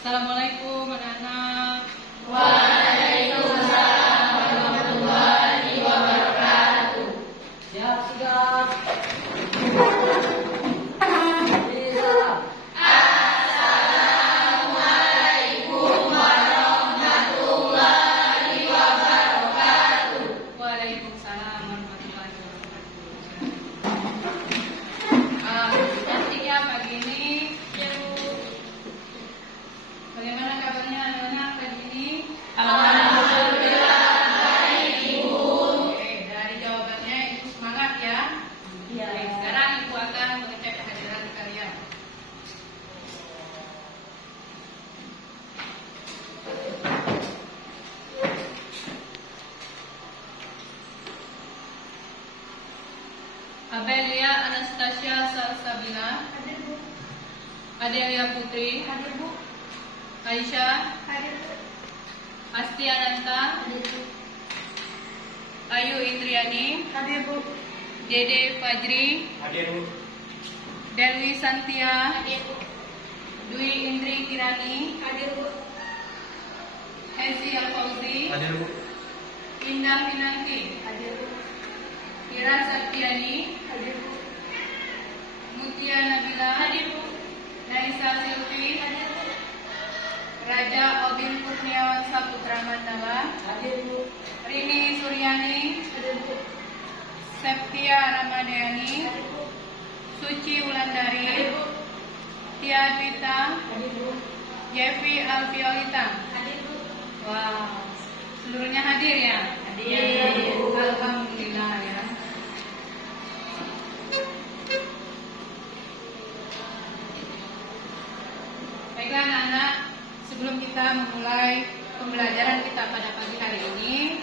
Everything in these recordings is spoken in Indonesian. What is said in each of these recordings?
Assalamualaikum anak-anak. Waalaikumsalam warahmatullahi wabarakatuh. Siap. Assalamualaikum warahmatullahi wabarakatuh. Waalaikumsalam warahmatullahi wabarakatuh. Cantik ya pagi ini. Bagaimana kabarnya anak-anak pagi ini? Alhamdulillah baik Ibu. Oke, dari jawabannya Ibu semangat ya. Iya. Oke, sekarang Ibu akan mengecek kehadiran kalian. Abelia Anastasia Salsabila, Hadir Bu. Adelia Putri, Hadir Bu. Aisyah, Hadir Bu. Asti Ananta, Hadir Bu. Ayu Indriani, Hadir Bu. Dede Fajri, Hadir Bu. Delwi Santia, Hadir Bu. Dwi Indri Kirani, Hadir Bu. Hesi Al-Fauzi, Hadir Bu. Indah Pinangki, Hadir Bu. Ira Septiani, Hadir Bu. Mutia Nabila, Hadir Bu. Naisa Silvi, Hadir Bu. Raja Obin Kurniawan Saputra Mandala, Hadir Bu. Rini Suryani, Hadir Bu. Septia Ramadhani, Hadir Bu. Suci Hadir Wulandari, Bu. Tia Dita, Hadir Bu. Yevi Alfiolita. Hadir Bu. Wow, seluruhnya hadir ya? Hadir. Alhamdulillah ya. Baiklah anak-anak, sebelum kita memulai pembelajaran kita pada pagi hari ini,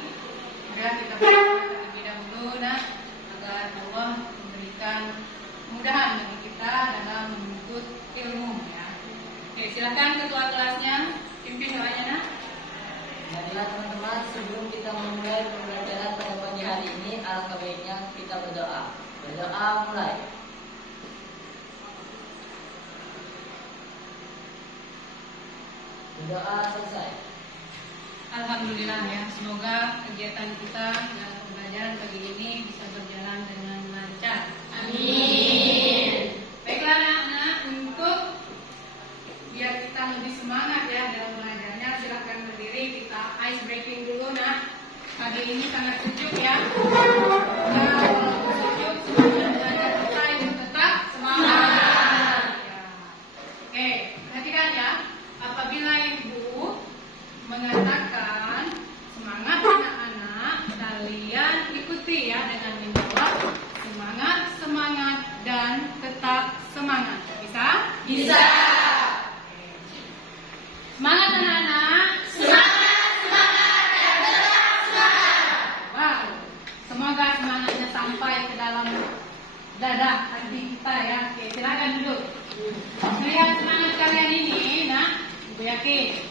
marilah kita berdoa terlebih dahulu agar Allah memberikan kemudahan bagi kita dalam menuntut ilmu ya. Oke, silakan ketua kelasnya pimpin doanya nak. Marilah teman-teman, sebelum kita memulai pembelajaran pada pagi hari ini, alangkah baiknya kita berdoa. Berdoa mulai. Berdoa selesai. Alhamdulillah ya, semoga kegiatan kita dan pembelajaran pagi ini bisa berjalan dengan lancar. Amin. Baiklah anak-anak, untuk biar kita lebih semangat ya dalam belajarnya, silahkan berdiri, kita ice breaking dulu nak. Pagi ini sangat sejuk ya. Nah, walaupun sejuk, semangat belajar kita itu tetap semangat. Ya. Oke, perhatikan ya. Apabila ibu mengatakan semangat anak-anak, kalian ikuti ya dengan menjawab semangat, semangat, dan tetap semangat. Bisa? Bisa. Semangat anak-anak. Semangat, semangat, dan tetap semangat. Wow, semoga semangatnya sampai ke dalam dada hati kita ya. Oke, silakan duduk. Melihat semangat kalian ini, nah, ibu yakin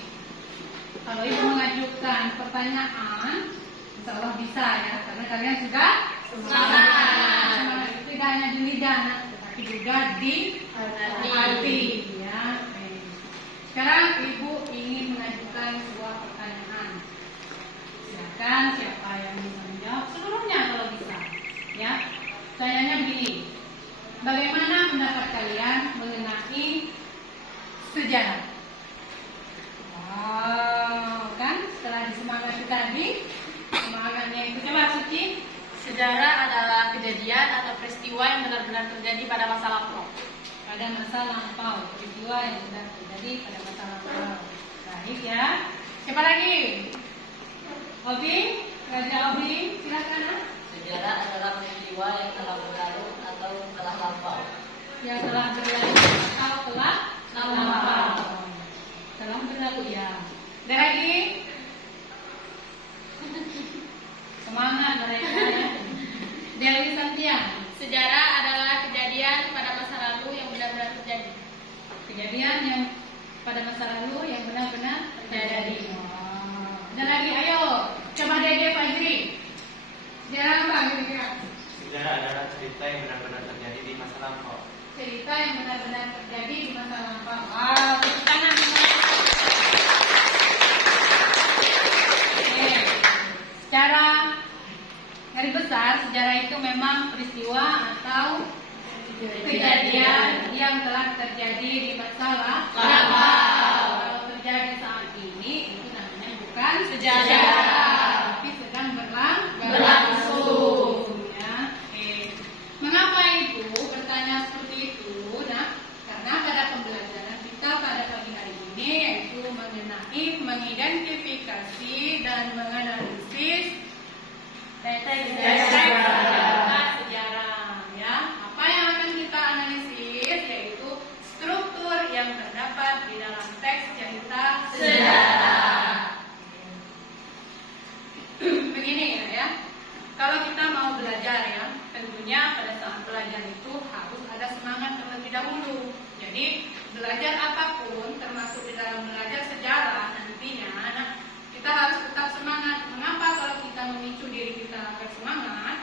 kalau ibu mengajukan pertanyaan, insya Allah bisa ya, karena kalian sudah Semangat. Semangat itu tidak hanya di lidah, nah, tetapi juga di hati ya. Oke. Sekarang ibu ingin mengajukan sebuah pertanyaan. Silakan siapa yang bisa menjawab seluruhnya kalau bisa. Ya, pertanyaannya begini. Bagaimana pendapat kalian mengenai sejarah? Wow, kan setelah disemangati tadi, semangatnya itu coba Suci. Sejarah adalah kejadian atau peristiwa yang benar-benar terjadi pada masa lampau. Pada masa lampau, peristiwa yang sudah terjadi pada masa lampau. Baik ya. Siapa lagi? Obi, Raja Obi, silakan. Ah. Sejarah adalah peristiwa yang telah berlalu atau telah lampau. Yang telah berlalu atau telah lampau. Telah berlalu ya. Ada lagi? Semangat mereka ya. Delwi Santia. Sejarah adalah kejadian pada masa lalu yang benar-benar terjadi. Kejadian yang pada masa lalu yang benar-benar terjadi. Wow. Ada lagi, ayo. Coba Dede Fajri. Sejarah apa kira-kira? Sejarah adalah cerita yang benar-benar terjadi di masa lampau. Cerita yang benar-benar terjadi di masa lampau. Wow, tepuk tangan semuanya. garis besar sejarah itu memang peristiwa atau kejadian yang telah terjadi di masa lalu. Kalau terjadi saat ini itu namanya bukan sejarah, tapi sedang berlangsung. Ya. Mengapa itu? Bertanya seperti itu. Nah, karena pada pembelajaran kita pada pagi hari ini yaitu mengenai mengidentifikasi dan menganalisis teks sejarah. Ya, apa yang akan kita analisis yaitu struktur yang terdapat di dalam teks cerita sejarah. Begini ya, kalau kita mau belajar ya, tentunya pada saat belajar itu harus ada semangat terlebih dahulu. Jadi belajar apapun, termasuk di dalam belajar sejarah nantinya, kita harus tetap semangat. Mengapa? Kalau kita memicu diri kita agar semangat,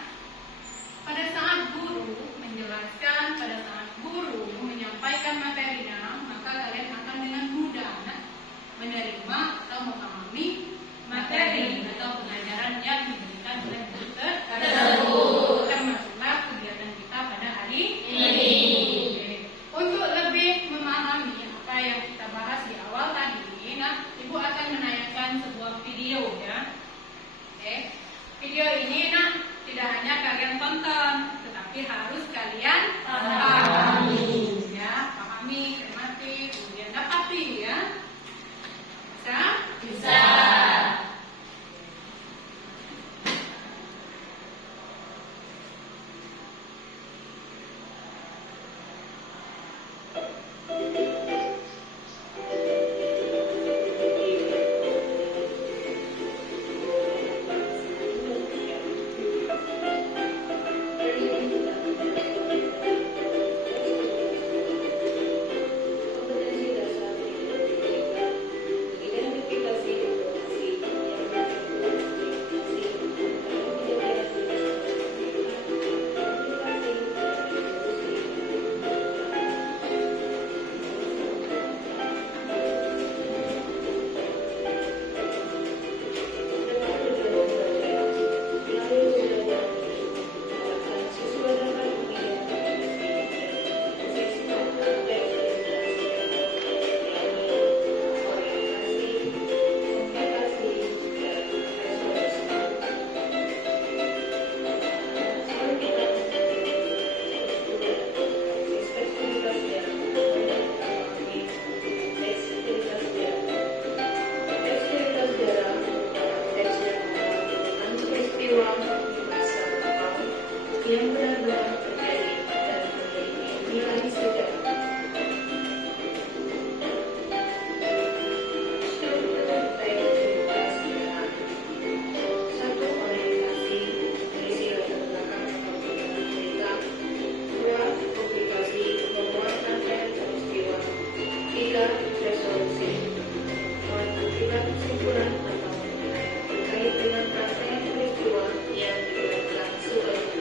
pada saat guru menjelaskan, pada saat guru menyampaikan materinya, maka kalian akan dengan mudah menerima atau memahami materi atau pelajaran yang diberikan oleh guru tersebut. Termasuklah kegiatan kita pada hari ini. Untuk lebih memahami apa yang kita bahas di awal tadi, Ibu akan menayangkan sebuah video ya. Video ini tidak hanya kalian tonton, tetapi harus kalian pahami. Ya, pahami, cermati, kemudian dapati ya. Bisa? Bisa. yang benar-benar terjadi dan memiliki nilai sejarah. Struktur teks cerita sejarah. 1. Orientasi berisi latar belakang atau perkembangan cerita. 2. Publikasi memuat rangkaian peristiwa. 3. Resolusi menentukan kesimpulan atau penilaian terkait dengan rangkaian peristiwa yang dilakukan sebagai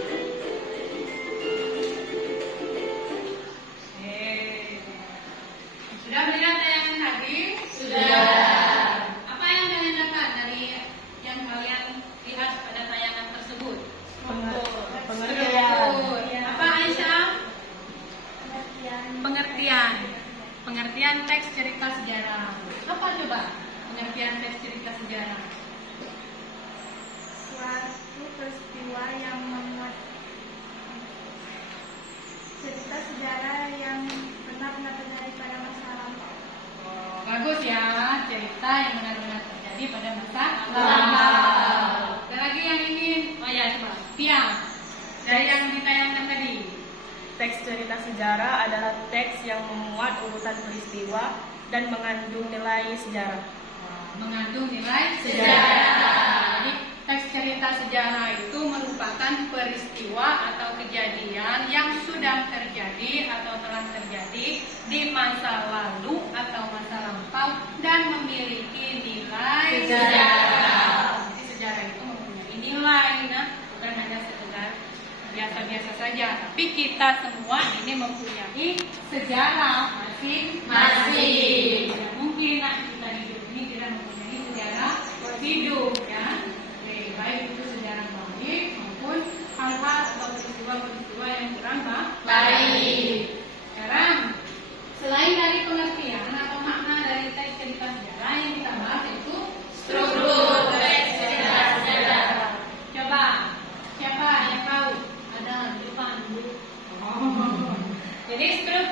Sudah melihat tayangan tadi? Sudah. Apa yang kalian dapat dari yang kalian lihat pada tayangan tersebut? Pengertian. Apa Aisyah? Pengertian teks cerita sejarah. Apa coba pengertian teks cerita sejarah? Suatu peristiwa yang memuat cerita sejarah yang benar-benar terjadi pada masa lampau. Bagus ya, cerita yang benar-benar terjadi pada masa lampau. Ada lagi yang ingin? Oh ya, coba. Tiang. Dari yang ditayangkan tadi. Teks cerita sejarah adalah teks yang memuat urutan peristiwa dan mengandung nilai sejarah. Mengandung nilai sejarah. Jadi teks cerita sejarah itu merupakan peristiwa atau kejadian yang sudah terjadi atau telah terjadi di masa lalu atau masa lampau dan memiliki nilai sejarah. Jadi sejarah itu mempunyai nilai, bukan hanya sekedar biasa-biasa saja, tapi kita semua ini mempunyai sejarah masing-masing. Tidak mungkin kita hidup ini tidak mempunyai sejarah hidup ya. Baik itu sejarah baik maupun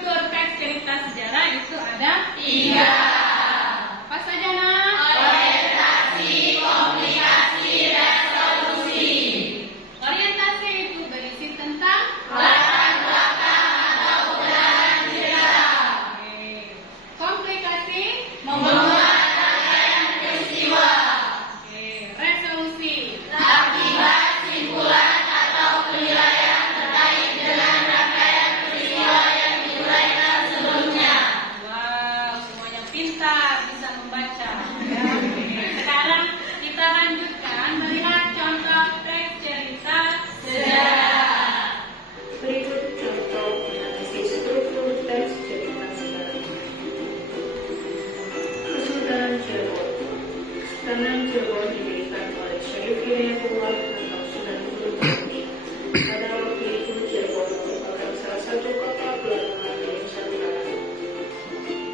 struktur teks cerita sejarah itu ada 3. Apa saja, nak? Orientasi, komunikasi, resolusi. Orientasi itu berisi tentang Latar belakang atau kebenaran sejarah. Oke. Komplikasi, Membuat rangkaian peristiwa. Oke. Resolusi, Akibat, simpulan, atau penilaian terkait dengan rangkaian peristiwa yang diuraikan sebelumnya. wow, semuanya pintar, bisa membaca. Ya. Oke. Sekarang kita lanjutkan melihat contoh teks cerita Sejarah. Berikut contoh analisis struktur teks cerita sejarah. Kesultanan Cirebon. Kesultanan Cirebon didirikan oleh Syarif Hidayatullah atau Sunan Gunung Jati. Pada waktu itu Cirebon merupakan salah satu kota pelabuhan di Nusantara.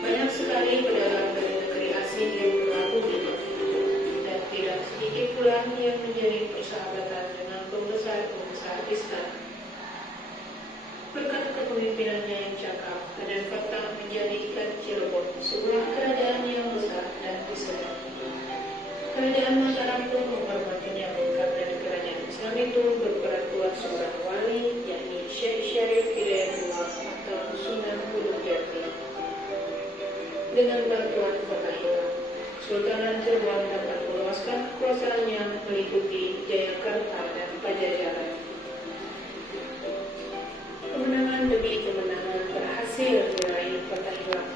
Banyak sekali pedagang dari negeri asing yang berlabuh di kota itu, dan tidak sedikit pula yang menjalin persahabatan dengan pembesar-pembesar istana. Berkat kepemimpinannya yang cakap, Raden Fatah menjadikan Cirebon sebuah kerajaan yang besar dan disegar. Kerajaan Mataram pun menghormatinya karena di kerajaan Islam itu berperan kuat seorang wali, yakni Syekh Syarif Hidayatullah atau Sunan Gunung Jati. Dengan bantuan Fatahillah, Sultanan Cirebon dapat meluaskan kekuasaannya meliputi Jayakarta dan Pajajaran. Kemenangan demi kemenangan berhasil diraih Fatahillah.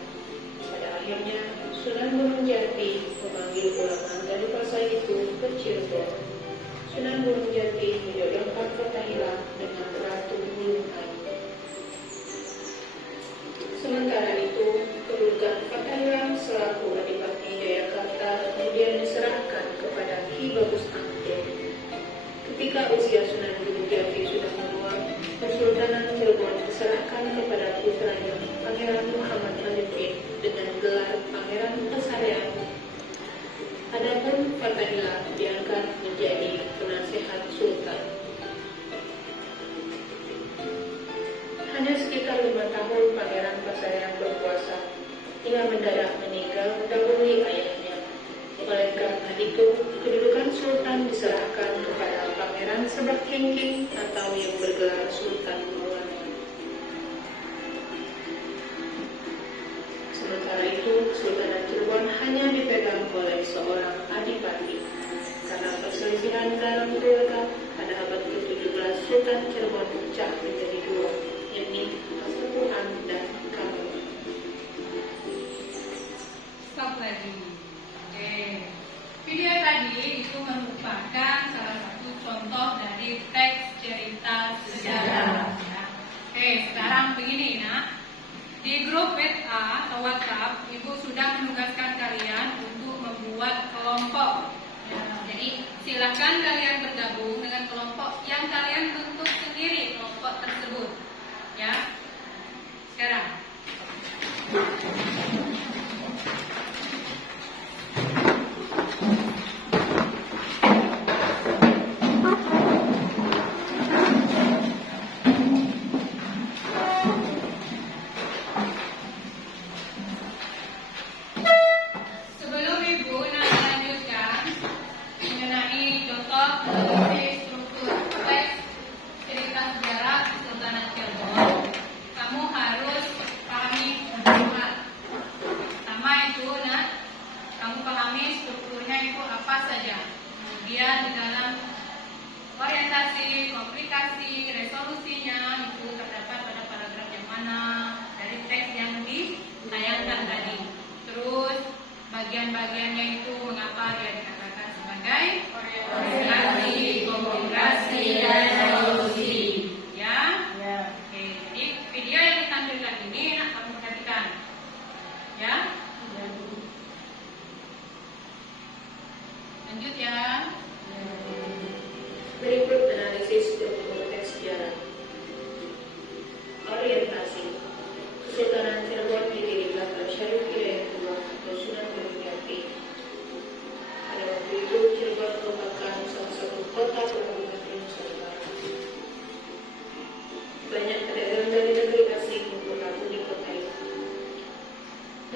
Pada akhirnya, Sunan Gunung Jati memanggil ulama dari masa itu ke Cirebon. Sunan Gunung Jati menjodohkan Fatahillah dengan Ratu Gunung Ayu. Sementara itu, kedudukan Fatahillah selaku Adipati Jayakarta kemudian diserahkan kepada Ki Bagus Angger. Ketika usia Sunan Gunung Jati sudah menua, Kesultanan Cirebon diserahkan kepada putranya Pangeran Muhammad Arifin dengan gelar Pangeran Pasarean. Adapun Fatahillah diangkat menjadi penasehat Sultan. Hanya sekitar 5 tahun Pangeran Pasarean berkuasa, ia mendadak meninggal mendahului ayahnya. Oleh karena itu, kedudukan Sultan diserahkan kepada Pangeran Sebakengking atau yang bergelar Sultan Maulana. Sementara itu, Sultanan Cirebon hanya dipegang oleh seorang adipati. Karena perselisihan dalam keluarga, pada abad ke-17 Sultan Cirebon pecah menjadi 2, yakni Pasepuhan dan Kamu. stop lagi. Oke. Video tadi itu merupakan salah satu contoh dari teks cerita sejarah. Ya. Oke, sekarang begini, nak. Di grup WA atau WhatsApp, Ibu sudah menugaskan kalian untuk membuat kelompok. Ya, jadi silakan kalian bergabung dengan kelompok yang kalian bentuk sendiri kelompok tersebut. Ya. Sekarang. Sebelum Ibu melanjutkan mengenai contoh analisis struktur teks cerita sejarah Kesultanan Cirebon, kamu harus pahami beberapa hal. Pertama itu, nak, kamu pahami strukturnya itu apa saja. Kemudian di dalam orientasi, komplikasi, resolusinya itu terdapat pada paragraf yang mana dari teks yang ditayangkan tadi. Terus bagian-bagiannya itu mengapa dia dikatakan sebagai orientasi, komplikasi, dan resolusi. Ya? Ya. Oke, jadi video yang ditampilkan ini nak kamu perhatikan. Ya? Lanjut ya. Berikut analisis struktur teks sejarah. Orientasi. Kesultanan Cirebon didirikan oleh Syarif Hidayatullah atau Sunan Gunung Jati. Pada waktu itu Cirebon merupakan salah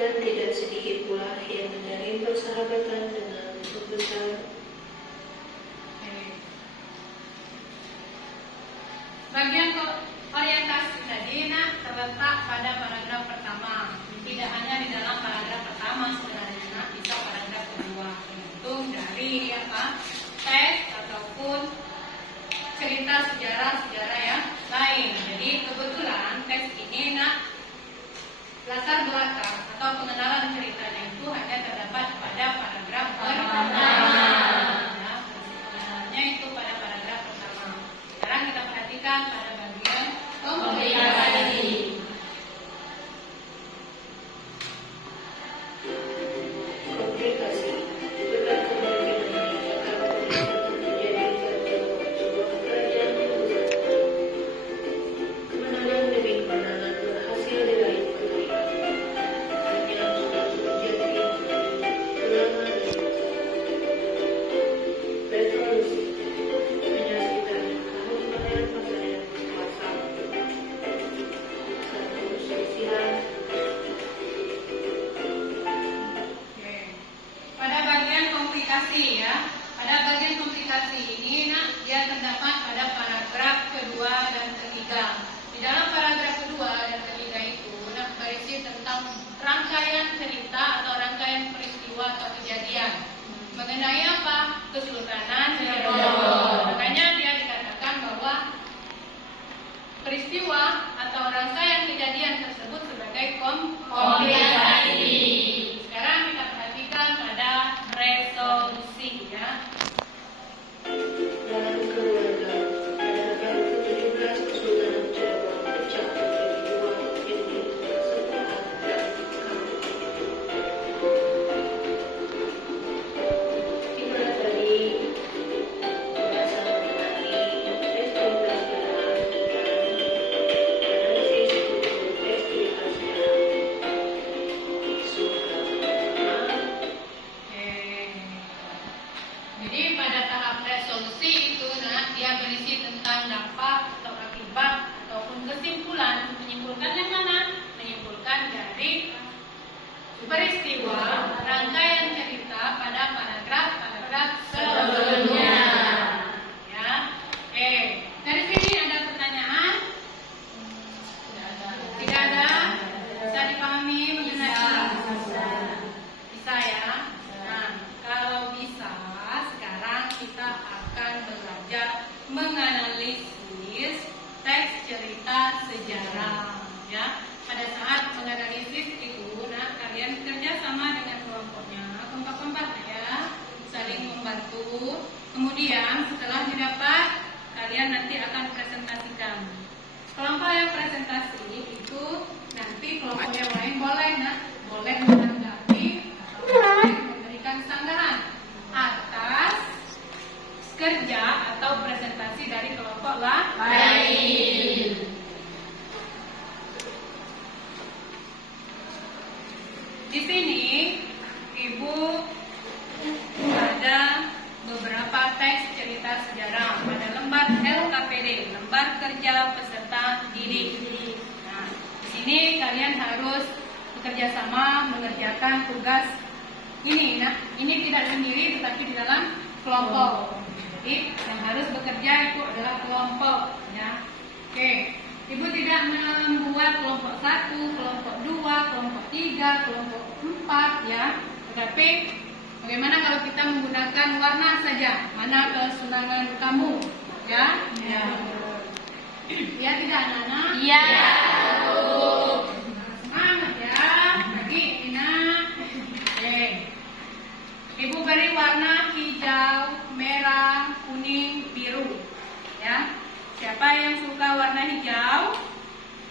dan tidak sedikit pula yang menjalin persahabatan dengan pembesar. Bagian orientasi tadi terletak pada paragraf pertama. Tidak hanya di dalam paragraf pertama sebenarnya, bisa paragraf kedua. Tergantung dari teks ataupun cerita sejarah-sejarah yang lain. Jadi kebetulan teks ini latar belakang atau pengenalan ceritanya itu hanya terdapat pada paragraf pertama. Ya, pengenalannya itu pada paragraf pertama. Sekarang kita perhatikan pada bagian komplikasi. Komplikasi berat kemungkinan akan terjadi pada sebuah kerajaan yang besar. Kemenangan demi kemenangan berhasil diraih kemenangan. Hanya sudah terjadi selama revolusi menyaksikan tahun masa yang kuasa. Satu perselisihan. Pada bagian komplikasi ya, pada bagian komplikasi ini dia terdapat pada paragraf kedua dan ketiga. Di dalam paragraf kedua dan ketiga itu berisi tentang rangkaian cerita atau rangkaian peristiwa atau kejadian mengenai apa? Kesultanan Cirebon. Makanya dia dikatakan bahwa peristiwa atau rangkaian kejadian tersebut sebagai komplikasi. Sekarang kita perhatikan pada resolusi ya. Dalam keluarga, pada abad ke-17 Kesultanan Cirebon pecah menjadi dua yaitu Persekutuan dan Kampung. Inilah tadi pembahasan mengenai festivitas sejarah dan analisis untuk festivitas sejarah. Jadi pada tahap resolusi itu dia berisi tentang dampak atau akibat ataupun kesimpulan. Menyimpulkan yang mana? Menyimpulkan dari peristiwa rangkaian cerita pada paragraf sebelumnya. Ya. Dari sini ada pertanyaan? Tidak ada? Bisa dipahami mengenai? Bisa ya. Nah, kalau bisa, sekarang kita akan belajar menganalisis teks cerita sejarah. Ya, pada saat menganalisis itu, kalian kerja sama dengan kelompoknya, kompak-kompak ya, saling membantu. Kemudian setelah didapat, kalian nanti akan presentasikan. Kelompok yang presentasi itu nanti kelompok yang lain boleh menanggapi atau boleh memberikan sanggahan atas kerja atau presentasi dari kelompok lain. Di sini Ibu ada beberapa teks cerita sejarah pada lembar LKPD, lembar kerja peserta didik. Nah, di sini kalian harus bekerja sama mengerjakan tugas ini. Nah, ini tidak sendiri tetapi di dalam kelompok. Jadi yang harus bekerja itu adalah kelompok. Ya, oke. Ibu tidak membuat kelompok 1, kelompok 2, kelompok 3, kelompok 4 ya. Tetapi bagaimana kalau kita menggunakan warna saja? Mana kesenangan kamu? Ya? Ya. Ya tidak anak-anak? Iya. Semangat ya. Lagi Ina. Oke. Ibu beri warna hijau, merah, kuning, biru. Ya. Siapa yang suka warna hijau?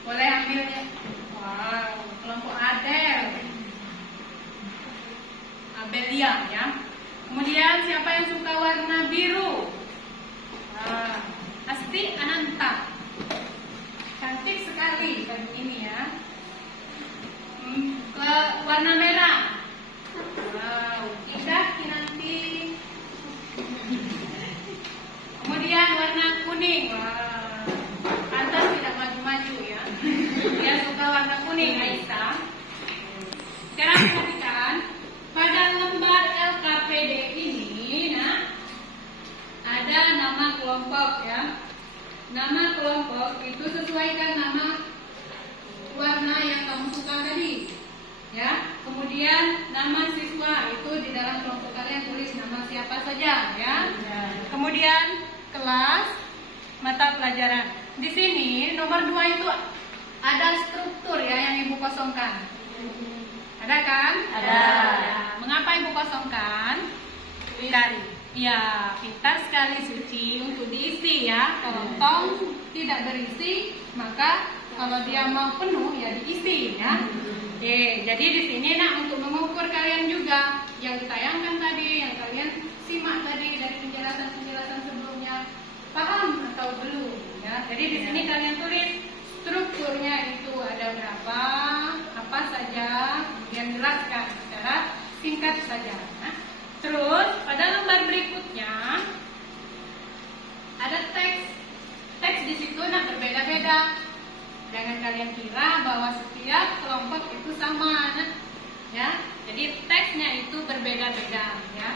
Boleh ambil ya. Wow, kelompok Adel. Abelia ya. Kemudian siapa yang suka warna biru? Asti Ananta. Cantik sekali baju ini ya. Ke warna merah. Wow, Indah Kinanti. Kemudian warna kuning. Wah, pantas tidak maju-maju ya. Dia suka warna kuning, Aisyah. Sekarang sesuaikan nama warna yang kamu suka tadi. Ya, kemudian nama siswa itu di dalam kelompok kalian tulis nama siapa saja, ya. Kemudian kelas, mata pelajaran. Di sini nomor 2 itu ada struktur ya yang ibu kosongkan. Ada kan? Ada. Ya. Mengapa ibu kosongkan? Ya, pintar sekali Suci untuk diisi ya. Kalau tong tidak berisi, maka kalau dia mau penuh ya diisi ya. Oke, jadi di sini nak untuk mengukur kalian juga yang ditayangkan tadi, yang kalian simak tadi dari penjelasan-penjelasan sebelumnya, paham atau belum ya. Jadi di sini kalian tulis strukturnya itu ada berapa, apa saja, kemudian jelaskan secara singkat saja. Ya. Terus pada lembar berikutnya ada teks. Teks di situ nak berbeda-beda. Jangan kalian kira bahwa setiap kelompok itu sama, nah, ya. Jadi teksnya itu berbeda-beda, ya.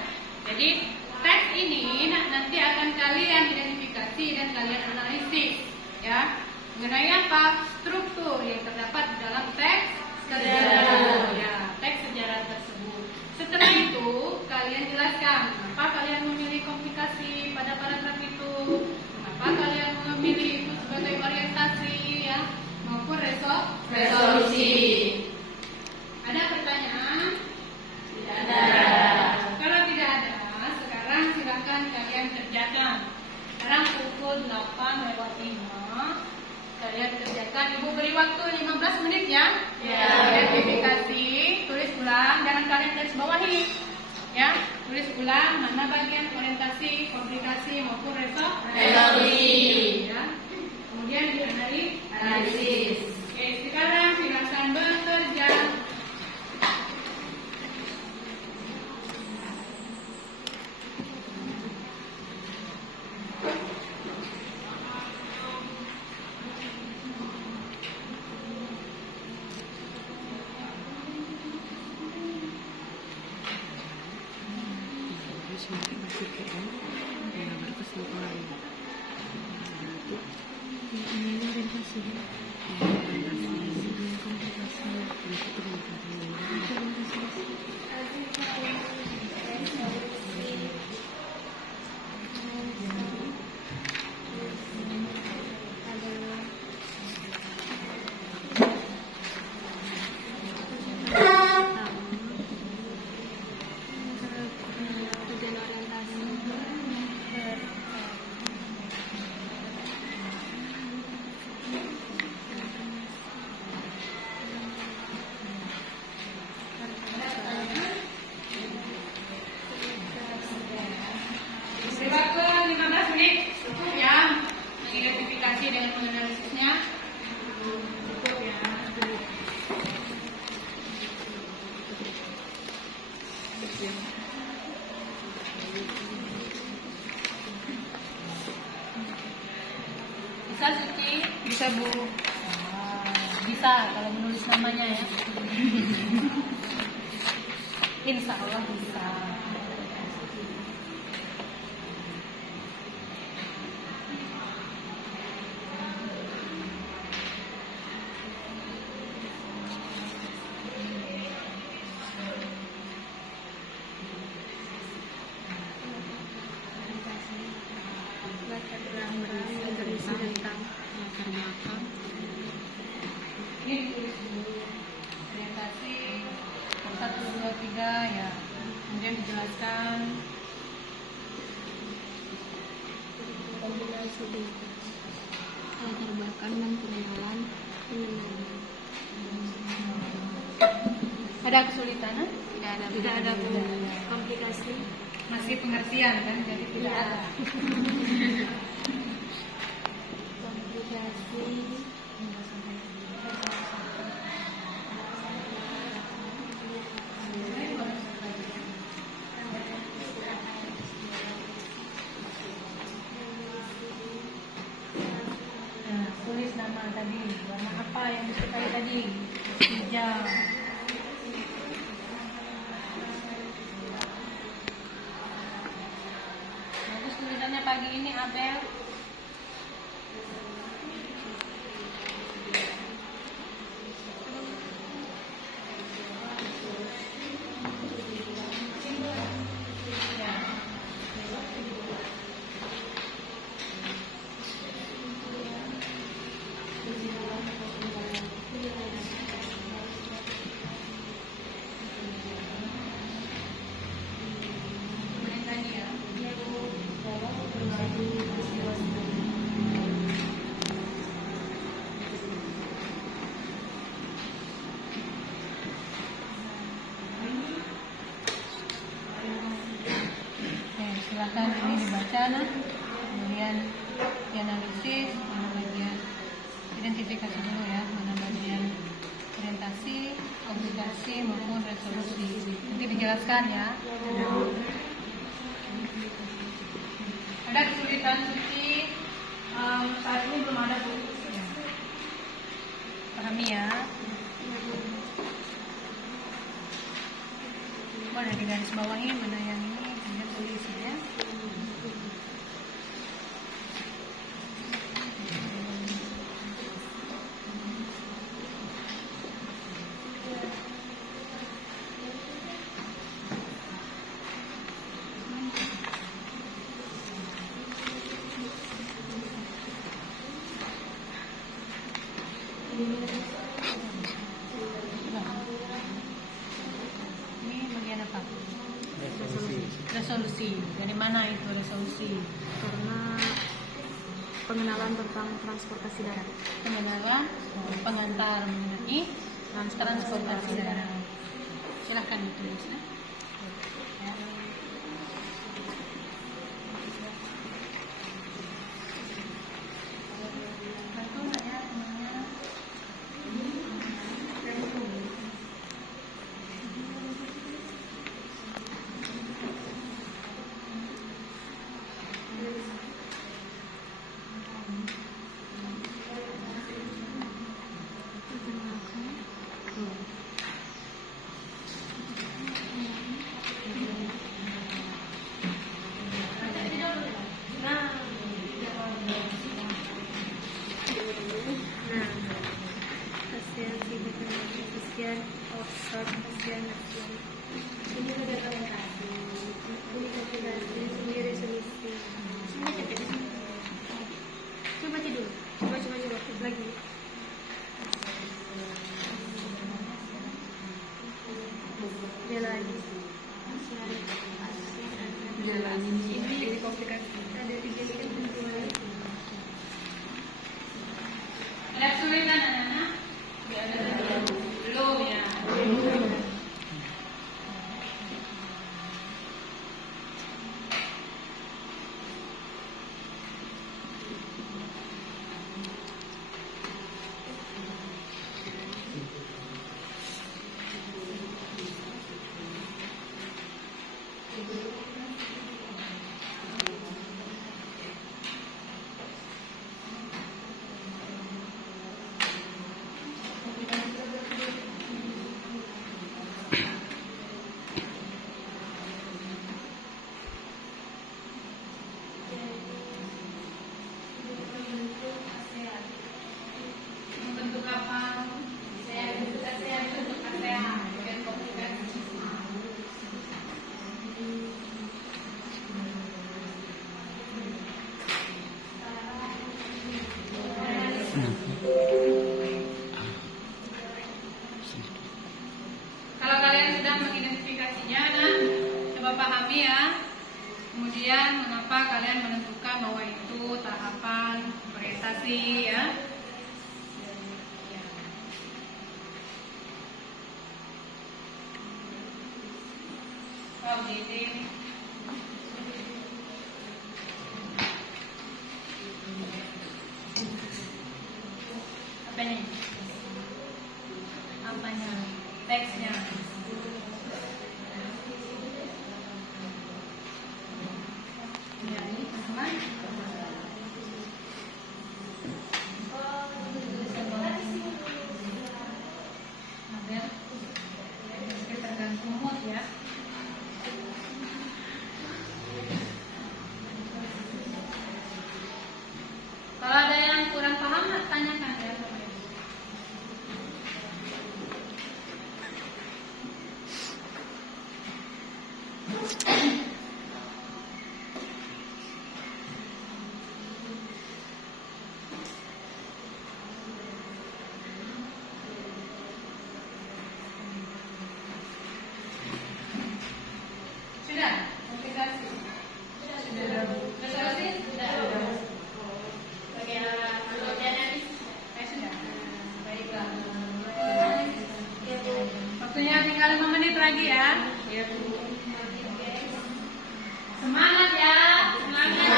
Jadi teks ini nanti akan kalian identifikasi dan kalian analisis, ya. Mengenai apa? Struktur yang terdapat di dalam teks sejarah, ya. Teks sejarah tersebut. Setelah itu kalian jelaskan kenapa kalian memilih komunikasi pada paragraf itu, kenapa kalian memilih itu sebagai orientasi, ya, maupun resolusi. Ada pertanyaan? Tidak ada. Kalau tidak ada, sekarang silakan kalian kerjakan. Sekarang pukul 8:05. Kalian kerjakan. Ibu beri waktu 15 menit ya. Ya. Identifikasi, tulis ulang, jangan kalian garis bawahi. Ya, tulis ulang mana bagian orientasi, komplikasi maupun resolusi. Ya. Kemudian analisis. Oke, sekarang silakan bekerja. Beri waktu 15 menit cukup ya, mengidentifikasi dengan menganalisisnya. Cukup ya. Bisa Suci? Bisa Bu. Bisa kalau menulis namanya ya. Insya Allah bisa. Ini ditulis dulu orientasi 1, 2, 3 ya, kemudian dijelaskan Kombinasi latar belakang dan pengenalan. ada kesulitan? Tidak ada komplikasi. Masih pengertian kan, jadi tidak ada. Komplikasi. Nah, tulis nama tadi, warna apa yang disukai tadi? Hijau. Bagus tulisannya pagi ini, Abel. bencana, kemudian analisis, mana bagian identifikasi dulu ya, mana bagian orientasi, aplikasi maupun resolusi. Nanti dijelaskan ya. Ada kesulitan suci saat ini belum ada Bu. Pahami ya. Boleh di garis bawahi mana yang ini, kemudian tulis ya. Ini bagian apa? Resolusi. Dari mana itu resolusi? Karena pengenalan tentang transportasi darat. Pengenalan pengantar mengenai transportasi darat. Silahkan ditulis ya. Bantu nggak ya temannya? Kasihan outsource, kasihan nation. Ini dokumentasi, ini konfigurasi, ini resolusi. Semua cek di sini. Coba baca dulu, coba lagi. Dia lagi. Ini komplikasi. Ada 3 kan Ada kesulitan anak-anak? Belum ya. Bentuk apa? Saya bentuk ASEAN. Bagian komplikasi. Kalau kalian sudah mengidentifikasinya, nah, coba pahami ya. Kemudian mengapa kalian menentukan bahwa itu tahapan orientasi ya? Cognitive. Apa nih? Apanya? Teksnya. Ya, ini teman-teman. Tergantung mood ya. Kalau ada yang kurang paham, tanyakan ya. Sudah? Aplikasi? Sudah. Resolusi? Sudah. Bagaimana? Sudah. Baiklah. Waktunya tinggal 5 menit lagi ya. Semangat ya. Semangat.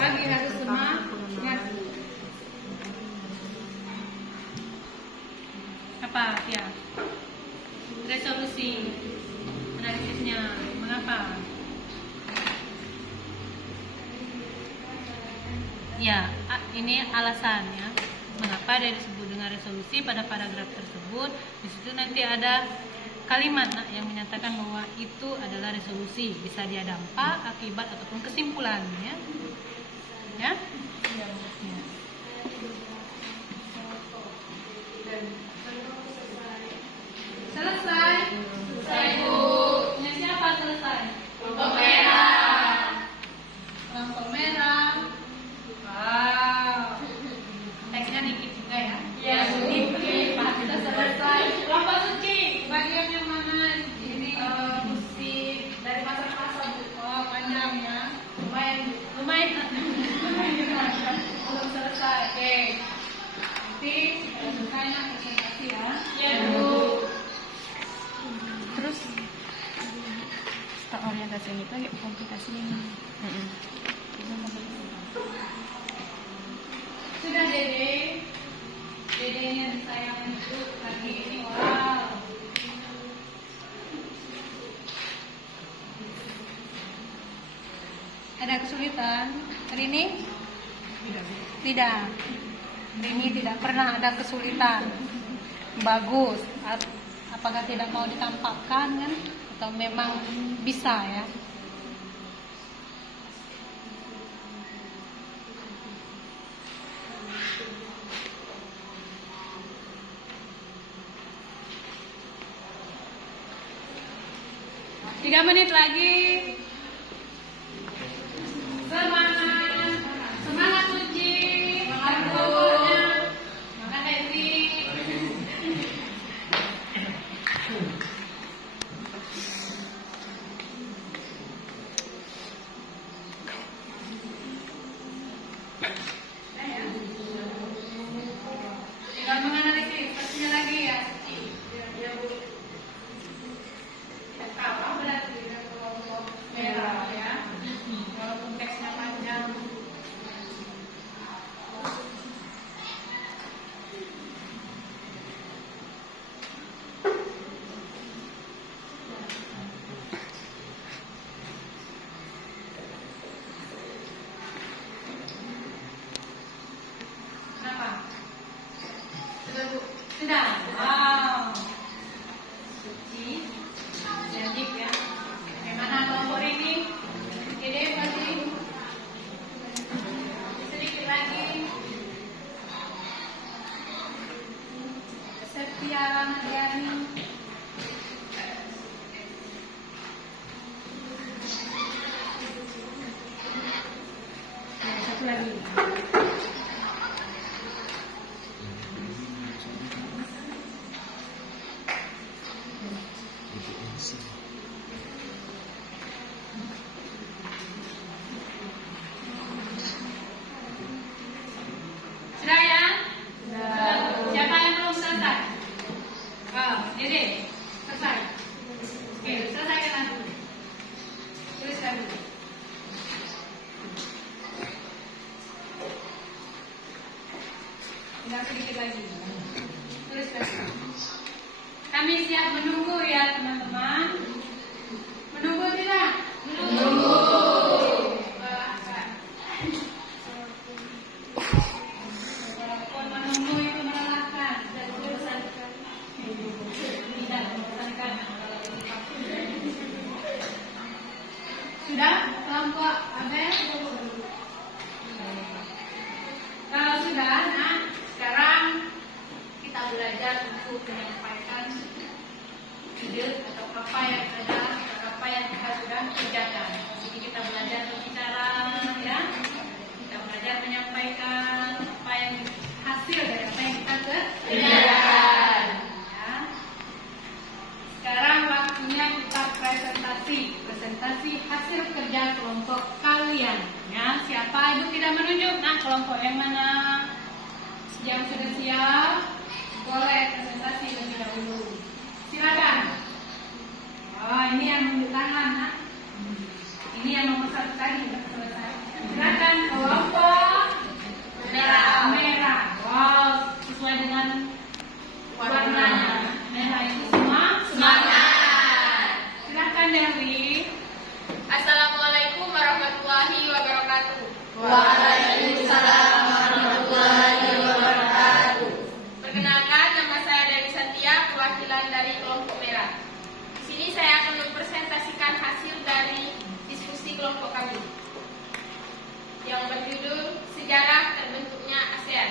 pagi harus semangat. Apa ya? Resolusi analisisnya mengapa? Ya, ini alasannya mengapa dia disebut dengan resolusi pada paragraf tersebut. Di situ nanti ada kalimat yang menyatakan bahwa itu adalah resolusi. Bisa dia dampak, akibat ataupun kesimpulan, ya. Ya? Ya. Selesai. Selesai, Bu. Punya siapa selesai? Kelompok merah. Kelompok merah. Wow. Teksnya dikit juga ya? Iya, dikit. Kita selesai. Kelompok suci. Bagian yang mana? Ini musik dari masa-masa. Oh, panjang ya. Lumayan. Belum selesai. Oke. Nanti selesai presentasi ya. Iya, Bu. Terus tak orientasi ini lagi komplikasi ini. Sudah Dede. Dedenya disayang itu lagi ini. Wow. Ada kesulitan hari ini? Tidak. Hari ini tidak pernah ada kesulitan. Bagus. Apakah tidak mau ditampakkan kan? Atau memang bisa ya? Tiga menit lagi. Semangat. Semangat Suci. Semangat kelompoknya. Semangat Desi. Tinggal menganalisis. Pastinya lagi ya Suci. Ya Bu. Apa berarti dengan kelompok merah ya? Walaupun teksnya panjang. Kenapa? Sudah Bu? Sudah? Wow. Suci. Janji ya. Bagaimana kelompok ini? Ide pasti. Sedikit lagi. Setia Ramadhani. Satu lagi. Sudah ya? Sudah. Siapa yang belum selesai? Oh, Dede, selesai. Oke, selesaikan dulu. Tuliskan dulu. Tinggal sedikit lagi. Tuliskan dulu. Kami siap menunggu ya teman-teman. Menunggu tidak? Menunggu. Walaupun menunggu itu melelahkan dan membosankan. Tidak membosankan. Sudah kelompok Abel? Kalau sudah, nah sekarang kita belajar untuk menyampaikan ide atau apa yang ada, apa yang kita sudah kerjakan. Jadi kita belajar berbicara, ya. Kita belajar menyampaikan apa yang hasil dari apa yang kita kerjakan. Ya. Sekarang waktunya kita presentasi hasil kerja kelompok kalian. Ya, siapa ibu tidak menunjuk? Nah, kelompok yang mana? Yang sudah siap, boleh presentasi lebih dahulu. Silakan. Oh, ini yang menunjuk tangan, nah. Ini yang nomor 1 tadi sudah selesai. Silakan. dan kelompok Merah. merah. Wow, sesuai dengan warnanya. Merah itu semua Semangat. Silakan Dewi. Assalamualaikum warahmatullahi wabarakatuh. Waalaikumsalam warahmatullahi wabarakatuh. Perkenalkan, nama saya Dewi Santia, perwakilan dari kelompok merah. Di sini saya akan mempresentasikan hasil dari diskusi kelompok kami yang berjudul Sejarah Terbentuknya ASEAN.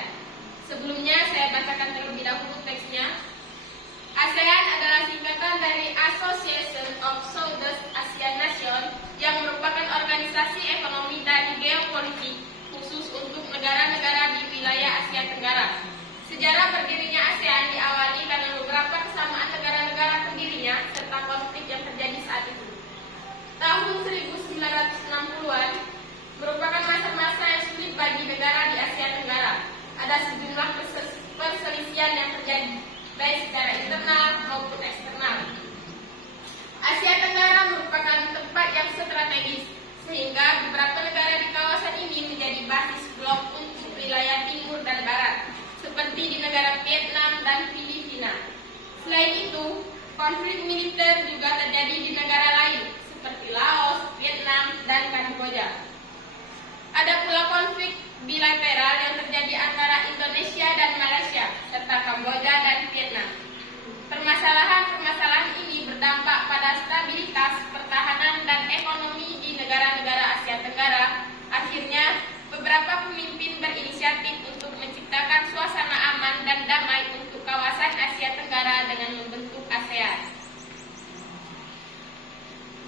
Sebelumnya saya bacakan terlebih dahulu teksnya. ASEAN adalah singkatan dari Association of Southeast Asian Nations yang merupakan organisasi ekonomi dan geopolitik khusus untuk negara-negara di wilayah Asia Tenggara. Sejarah berdirinya ASEAN diawali karena beberapa kesamaan negara-negara pendirinya serta konflik yang terjadi saat itu. Tahun 1960-an merupakan masa-masa yang sulit bagi negara di Asia Tenggara. Ada sejumlah perselisihan yang terjadi, baik secara internal maupun eksternal. Asia Tenggara merupakan tempat yang strategis, sehingga beberapa negara di kawasan ini menjadi basis blok untuk wilayah timur dan barat, seperti di negara Vietnam dan Filipina. Selain itu, konflik militer juga terjadi di negara lain, seperti Laos, Vietnam, dan Kamboja. Ada pula konflik bilateral yang terjadi antara Indonesia dan Malaysia, serta Kamboja dan Vietnam. Permasalahan-permasalahan ini berdampak pada stabilitas, pertahanan, dan ekonomi di negara-negara Asia Tenggara. Akhirnya, beberapa pemimpin berinisiatif untuk menciptakan suasana aman dan damai untuk kawasan Asia Tenggara dengan membentuk ASEAN.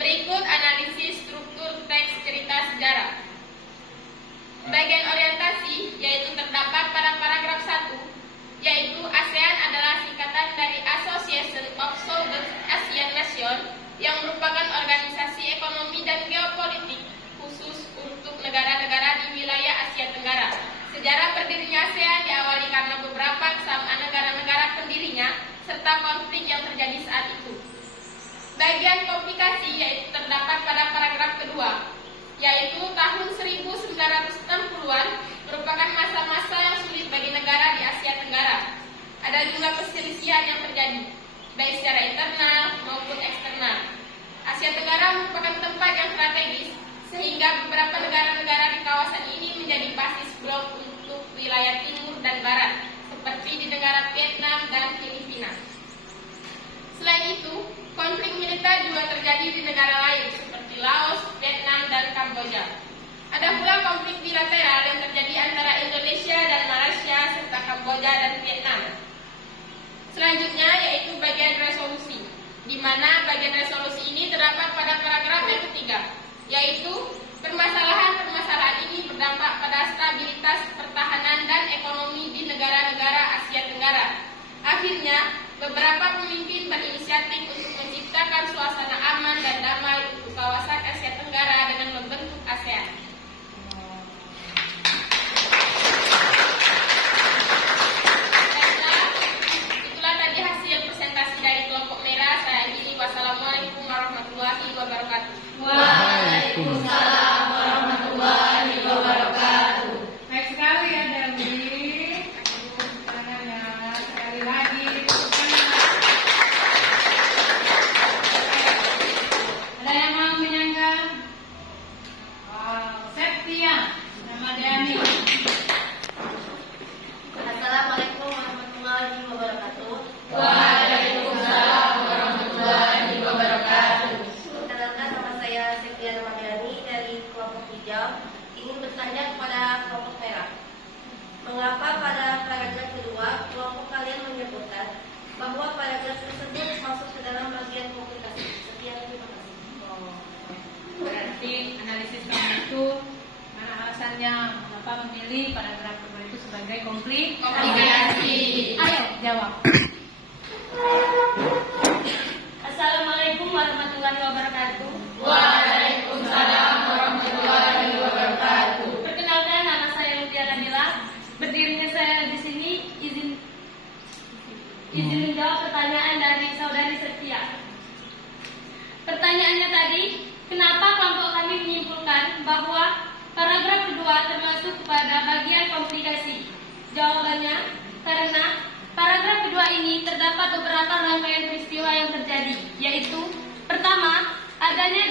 Berikut analisis struktur teks cerita sejarah. Bagian orientasi, yaitu terdapat pada paragraf 1, yaitu ASEAN adalah singkatan dari Association of Southeast Asian Nations yang merupakan organisasi ekonomi dan geopolitik khusus untuk negara-negara di wilayah Asia Tenggara. Sejarah berdirinya ASEAN diawali karena beberapa kesamaan negara-negara pendirinya serta konflik yang terjadi saat itu. Bagian komplikasi yaitu terdapat pada paragraf kedua, yaitu tahun 1960-an merupakan masa-masa yang sulit bagi negara di Asia Tenggara. Ada jumlah perselisihan yang terjadi, baik secara internal maupun eksternal. Asia Tenggara merupakan tempat yang strategis, sehingga beberapa negara-negara di kawasan ini menjadi basis blok untuk wilayah timur dan barat, seperti di negara Vietnam dan Filipina. Selain itu, konflik militer juga terjadi di negara lain, seperti Laos, Vietnam, dan Kamboja. Ada pula konflik bilateral yang terjadi antara Indonesia dan Malaysia, serta Kamboja dan Vietnam. Selanjutnya yaitu bagian resolusi, di mana bagian resolusi ini terdapat pada paragraf yang ketiga, yaitu permasalahan-permasalahan ini berdampak pada stabilitas, pertahanan, dan ekonomi di negara-negara Asia Tenggara. Akhirnya, beberapa pemimpin berinisiatif untuk menciptakan suasana aman dan damai untuk kawasan Asia Tenggara dengan membentuk ASEAN. Baiklah, itulah tadi hasil presentasi dari kelompok merah. Saya akhiri. Wassalamualaikum warahmatullahi wabarakatuh. Waalaikumsalam warahmatullahi wabarakatuh. Baik sekali ya Dewi. Tangannya sekali lagi. Ada yang mau menyangga? Wow, Septia sama Dani. Assalamualaikum warahmatullahi wabarakatuh. Waalaikumsalam warahmatullahi wabarakatuh. Perkenalkan, nama saya Septia Ramadhani dari kelompok hijau. Ingin bertanya kepada kelompok merah. Mengapa pada paragraf kedua kelompok kalian menyebutkan bahwa paragraf tersebut masuk ke dalam bagian komplikasi? Sekian, terima kasih. Berarti analisis kamu itu mana alasannya mengapa memilih paragraf kedua itu sebagai komplikasi? Ayo jawab. Assalamualaikum warahmatullahi wabarakatuh. Waalaikumsalam warahmatullahi wabarakatuh. Perkenalkan, nama saya Lutia Nabila. Berdirinya saya di sini izin menjawab pertanyaan dari saudari Setia. Pertanyaannya tadi, kenapa kelompok kami menyimpulkan bahwa paragraf kedua Jawabannya, karena paragraf kedua ini terdapat beberapa rangkaian peristiwa yang terjadi, yaitu pertama, adanya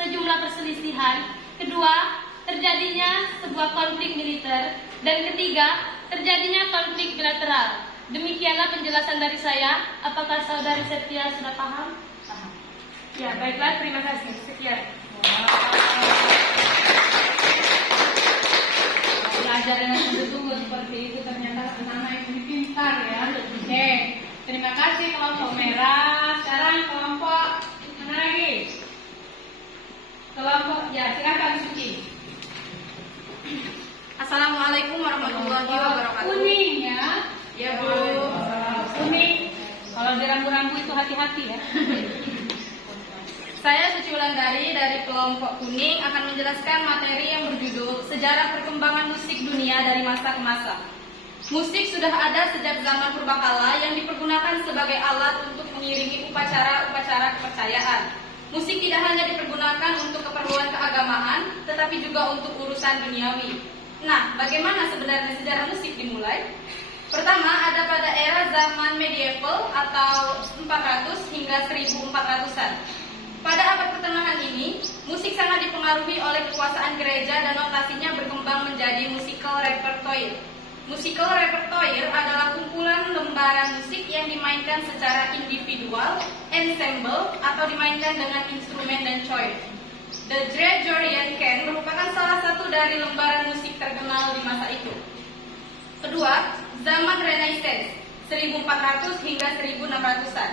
sejumlah perselisihan, kedua, terjadinya sebuah konflik militer, dan ketiga, terjadinya konflik bilateral. Demikianlah penjelasan dari saya. Apakah saudari Setia sudah paham? Paham. Ya, baiklah, terima kasih. Sekian. Pelajaran yang ditunggu seperti itu ternyata anak-anak yang lebih pintar ya. Oke, terima kasih kelompok merah. Sekarang kelompok mana lagi? Kelompok ya, silakan Suci. Assalamualaikum warahmatullahi wabarakatuh. Kuning ya. Ya, Bu. Kuning. Kalau di rambu-rambu itu hati-hati ya. Saya Suci Wulandari dari kelompok kuning akan menjelaskan materi yang berjudul Sejarah Perkembangan Musik Dunia dari Masa ke Masa. Musik sudah ada sejak zaman purbakala yang dipergunakan sebagai alat untuk mengiringi upacara-upacara kepercayaan. Musik tidak hanya dipergunakan untuk keperluan keagamaan, tetapi juga untuk urusan duniawi. Nah, bagaimana sebenarnya sejarah musik dimulai? Pertama, ada pada era zaman medieval atau 400 hingga 1400-an. Pada abad pertengahan ini, musik sangat dipengaruhi oleh kekuasaan gereja dan notasinya berkembang menjadi musical repertoire. Musical repertoire adalah kumpulan lembaran musik yang dimainkan secara individual, ensemble, atau dimainkan dengan instrumen dan choir. The Gregorian Can merupakan salah satu dari lembaran musik terkenal di masa itu. Kedua, zaman Renaissance, 1400 hingga 1600-an.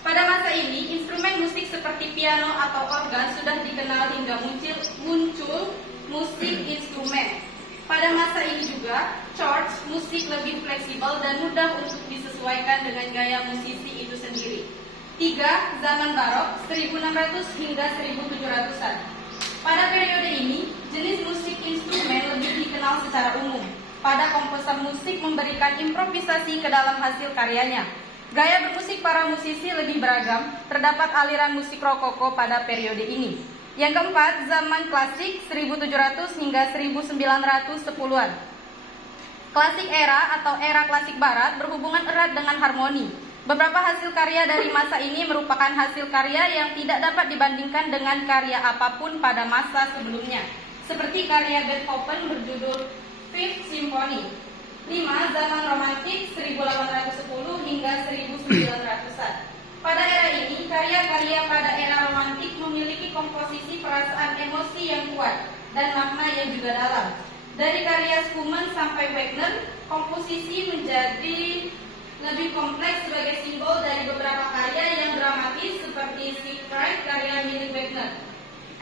Pada masa ini, instrumen musik seperti piano atau organ sudah dikenal hingga muncul musik instrumen. Pada masa ini juga, church musik lebih fleksibel dan mudah untuk disesuaikan dengan gaya musisi itu sendiri. 3. Zaman Barok, 1600 hingga 1700-an. Pada periode ini, jenis musik instrumen lebih dikenal secara umum. Pada komposer musik memberikan improvisasi ke dalam hasil karyanya. Gaya bermusik para musisi lebih beragam, terdapat aliran musik rokoko pada periode ini. Yang keempat, zaman klasik 1700 hingga 1910-an. Klasik era atau era klasik barat berhubungan erat dengan harmoni. Beberapa hasil karya dari masa ini merupakan hasil karya yang tidak dapat dibandingkan dengan karya apapun pada masa sebelumnya. Seperti karya Beethoven berjudul Fifth Symphony. 5. Zaman romantik 1810 hingga 1900-an. Pada era ini, karya-karya pada era romantik memiliki komposisi perasaan emosi yang kuat dan makna yang juga dalam. Dari karya Schumann sampai Wagner, komposisi menjadi lebih kompleks sebagai simbol dari beberapa karya yang dramatis seperti Siegfried karya milik Wagner.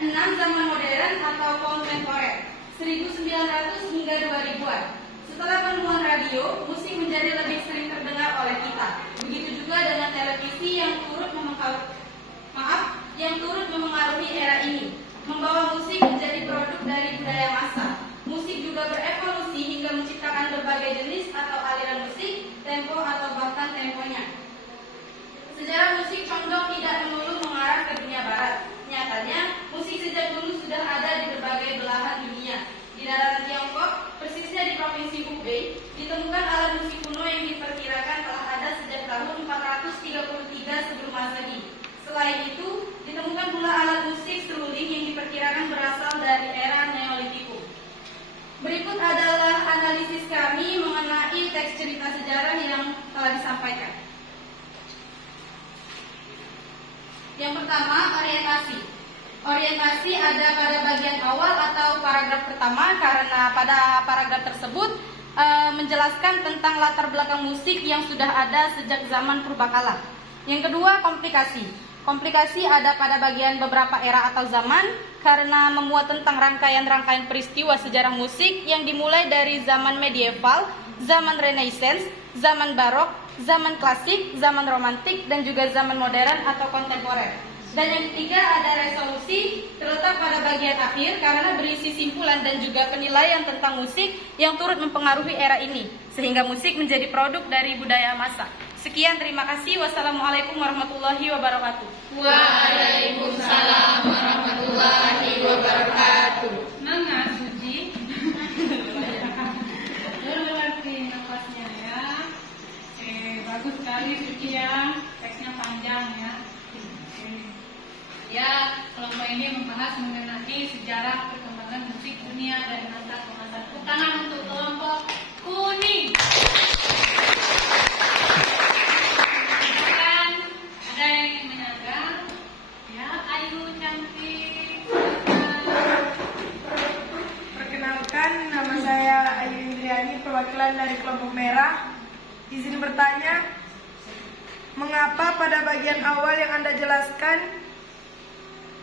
6. Zaman modern atau kontemporer 1900 hingga 2000-an. Setelah penemuan radio, musik menjadi lebih sering terdengar oleh kita. Begitu juga dengan televisi yang turut memengaruhi era ini, membawa musik menjadi produk dari budaya massa. Musik juga berevolusi hingga menciptakan berbagai jenis atau aliran musik, tempo atau bahkan temponya. Sejarah musik condong tidak melulu mengarah ke dunia barat. Nyatanya, musik sejak dulu sudah ada di berbagai belahan dunia. Di daratan Tiongkok, persisnya di provinsi Hubei, ditemukan alat musik kuno yang diperkirakan telah ada sejak tahun 433 sebelum Masehi. Selain itu, ditemukan pula alat musik seruling yang diperkirakan berasal dari era Neolitikum. Berikut adalah analisis kami mengenai teks cerita sejarah yang telah disampaikan. Yang pertama, orientasi. Orientasi ada pada bagian awal atau paragraf pertama karena pada paragraf tersebut menjelaskan tentang latar belakang musik yang sudah ada sejak zaman purbakala. Yang kedua, komplikasi. Komplikasi ada pada bagian beberapa era atau zaman karena memuat tentang rangkaian-rangkaian peristiwa sejarah musik yang dimulai dari zaman medieval, zaman Renaissance, zaman Barok, zaman klasik, zaman romantik, dan juga zaman modern atau kontemporer. Dan yang ketiga ada resolusi terletak pada bagian akhir karena berisi simpulan dan juga penilaian tentang musik yang turut mempengaruhi era ini sehingga musik menjadi produk dari budaya massa. Sekian, terima kasih. Wassalamualaikum warahmatullahi wabarakatuh. Waalaikumsalam warahmatullahi wabarakatuh. Semangat, Suci. Berarti mengerti sejarah perkembangan musik dunia dari masa ke masa. Tepuk tangan untuk kelompok kuning. Silakan, ada yang ingin menyaga? Ya, Ayu cantik. Perkenalkan, nama saya Ayu Indriani, perwakilan dari kelompok merah. Izin bertanya, mengapa pada bagian awal yang Anda jelaskan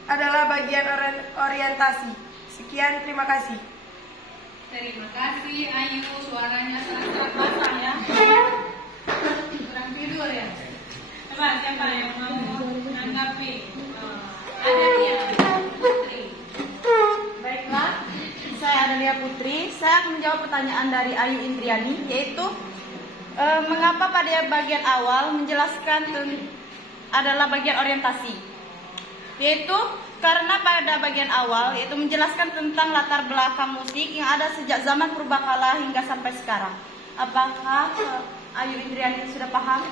adalah bagian orientasi? Sekian, terima kasih. Terima kasih Ayu, suaranya sangat basah ya. Kurang tidur ya. Coba siapa yang mau menanggapi? Ada dia, Putri. Baiklah, saya Adelia Putri. Saya akan menjawab pertanyaan dari Ayu Indriani, yaitu mengapa pada bagian awal menjelaskan adalah bagian orientasi. Yaitu karena pada bagian awal yaitu menjelaskan tentang latar belakang musik yang ada sejak zaman purbakala hingga sampai sekarang. Apakah Ayu Indriani sudah paham?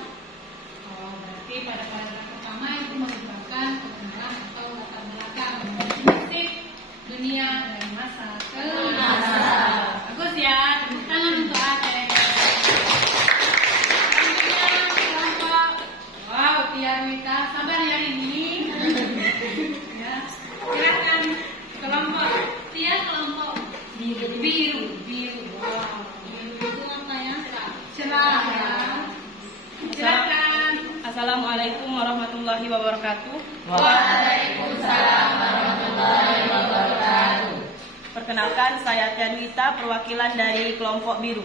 Oh, berarti pada paragraf pertama itu merupakan perkenalan atau latar belakang musik dunia dari masa ke masa. Bagus ya, tepuk tangan untuk Ade. Selanjutnya kelompok, wow, Tiarwita, sabar ya ini. Ya, silakan kelompok Tia, kelompok biru. Wow, biru itu apa ya? Cerah ya. Silakan. Assalamualaikum warahmatullahi wabarakatuh. Waalaikumsalam warahmatullahi wabarakatuh. Perkenalkan, saya Tiarwita, perwakilan dari kelompok biru.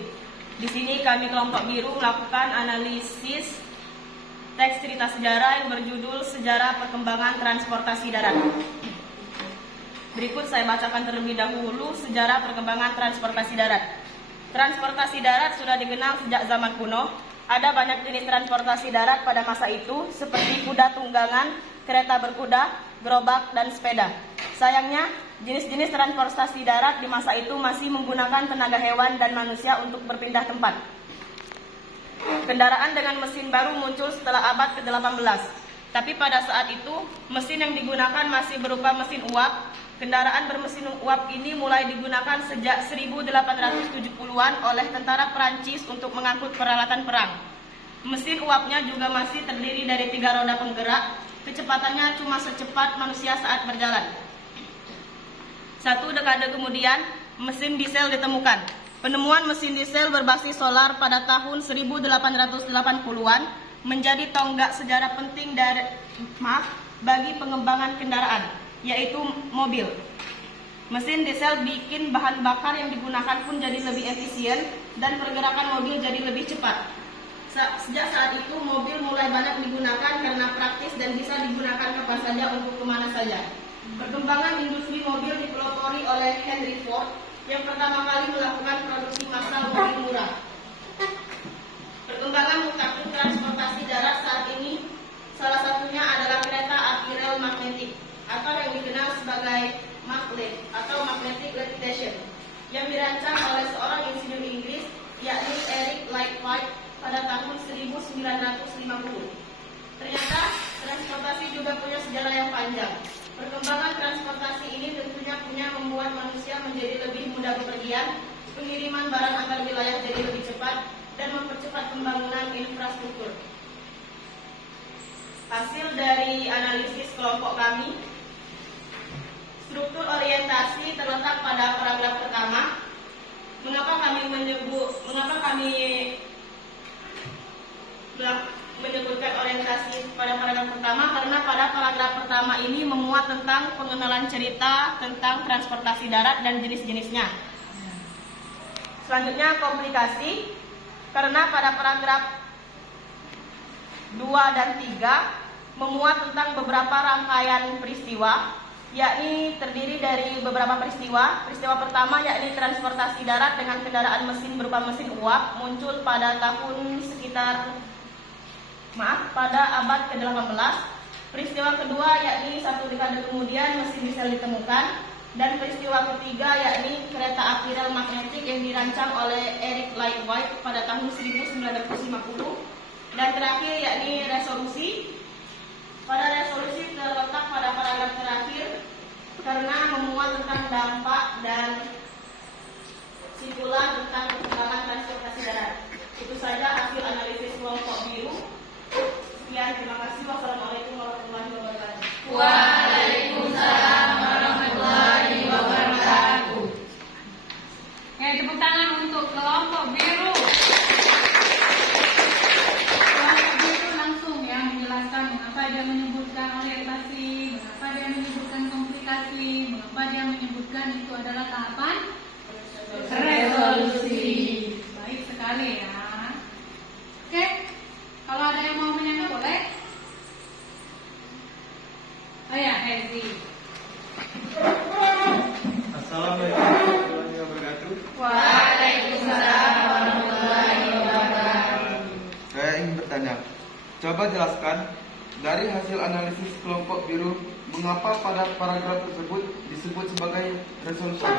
Di sini kami kelompok biru melakukan analisis teks cerita sejarah yang berjudul Sejarah Perkembangan Transportasi Darat. Berikut saya bacakan terlebih dahulu sejarah perkembangan transportasi darat. Transportasi darat sudah dikenal sejak zaman kuno. Ada banyak jenis transportasi darat pada masa itu, seperti kuda tunggangan, kereta berkuda, gerobak, dan sepeda. Sayangnya, jenis-jenis transportasi darat di masa itu masih menggunakan tenaga hewan dan manusia untuk berpindah tempat. Kendaraan dengan mesin baru muncul setelah abad ke-18. Tapi pada saat itu, mesin yang digunakan masih berupa mesin uap. Kendaraan bermesin uap ini mulai digunakan sejak 1870-an oleh tentara Perancis untuk mengangkut peralatan perang. Mesin uapnya juga masih terdiri dari 3 roda penggerak. Kecepatannya cuma secepat manusia saat berjalan. 1 dekade kemudian, mesin diesel ditemukan. Penemuan mesin diesel berbasis solar pada tahun 1880-an menjadi tonggak sejarah penting bagi pengembangan kendaraan, yaitu mobil. Mesin diesel bikin bahan bakar yang digunakan pun jadi lebih efisien dan pergerakan mobil jadi lebih cepat. Sejak saat itu mobil mulai banyak digunakan karena praktis dan bisa digunakan kapan saja untuk kemana saja. Perkembangan industri mobil dipelopori oleh Henry Ford yang pertama kali melakukan produksi massal mobil murah. Perkembangan mutakhir transportasi darat saat ini salah satunya adalah kereta api rel magnetik atau yang dikenal sebagai maglev atau magnetic levitation yang dirancang oleh seorang insinyur Inggris yakni Eric Light White pada tahun 1950. Ternyata transportasi juga punya sejarah yang panjang. Perkembangan transportasi ini tentunya membuat manusia menjadi lebih mudah bepergian, pengiriman barang antar wilayah jadi lebih cepat, dan mempercepat pembangunan infrastruktur. Hasil dari analisis kelompok kami, struktur orientasi terletak pada paragraf pertama. Mengapa kami menyebutkan orientasi pada paragraf pertama? Karena pada paragraf pertama ini memuat tentang pengenalan cerita tentang transportasi darat dan jenis-jenisnya. Selanjutnya komplikasi, karena pada paragraf 2 dan 3 memuat tentang beberapa rangkaian peristiwa, yakni terdiri dari beberapa peristiwa. Peristiwa pertama yakni transportasi darat dengan kendaraan mesin berupa mesin uap muncul pada tahun pada abad ke-18. Peristiwa kedua yakni 1 dekade kemudian mesin diesel ditemukan, dan peristiwa ketiga yakni kereta api rel magnetik yang dirancang oleh Eric Light White pada tahun 1950, dan terakhir yakni resolusi. Pada resolusi terletak pada paragraf terakhir karena memuat tentang dampak dan simpulan tentang perkembangan transportasi darat. Itu saja hasil analisis kelompok biru. Sekian, terima kasih. Wassalamualaikum warahmatullahi wabarakatuh. Waalaikumsalam warahmatullahi wabarakatuh. Ya, tepuk tangan untuk kelompok biru. Kelompok biru langsung ya menjelaskan mengapa dia menyebutkan orientasi, mengapa dia menyebutkan komplikasi, mengapa dia menyebutkan itu adalah tahapan resolusi. Baik sekali ya. Oke, kalau ada yang mau menyanyi boleh. Oh ya, Hezi. Assalamualaikum warahmatullahi wabarakatuh. Waalaikumsalam warahmatullahi wabarakatuh. Saya ingin bertanya, coba jelaskan dari hasil analisis kelompok biru mengapa pada paragraf tersebut disebut sebagai resolusi.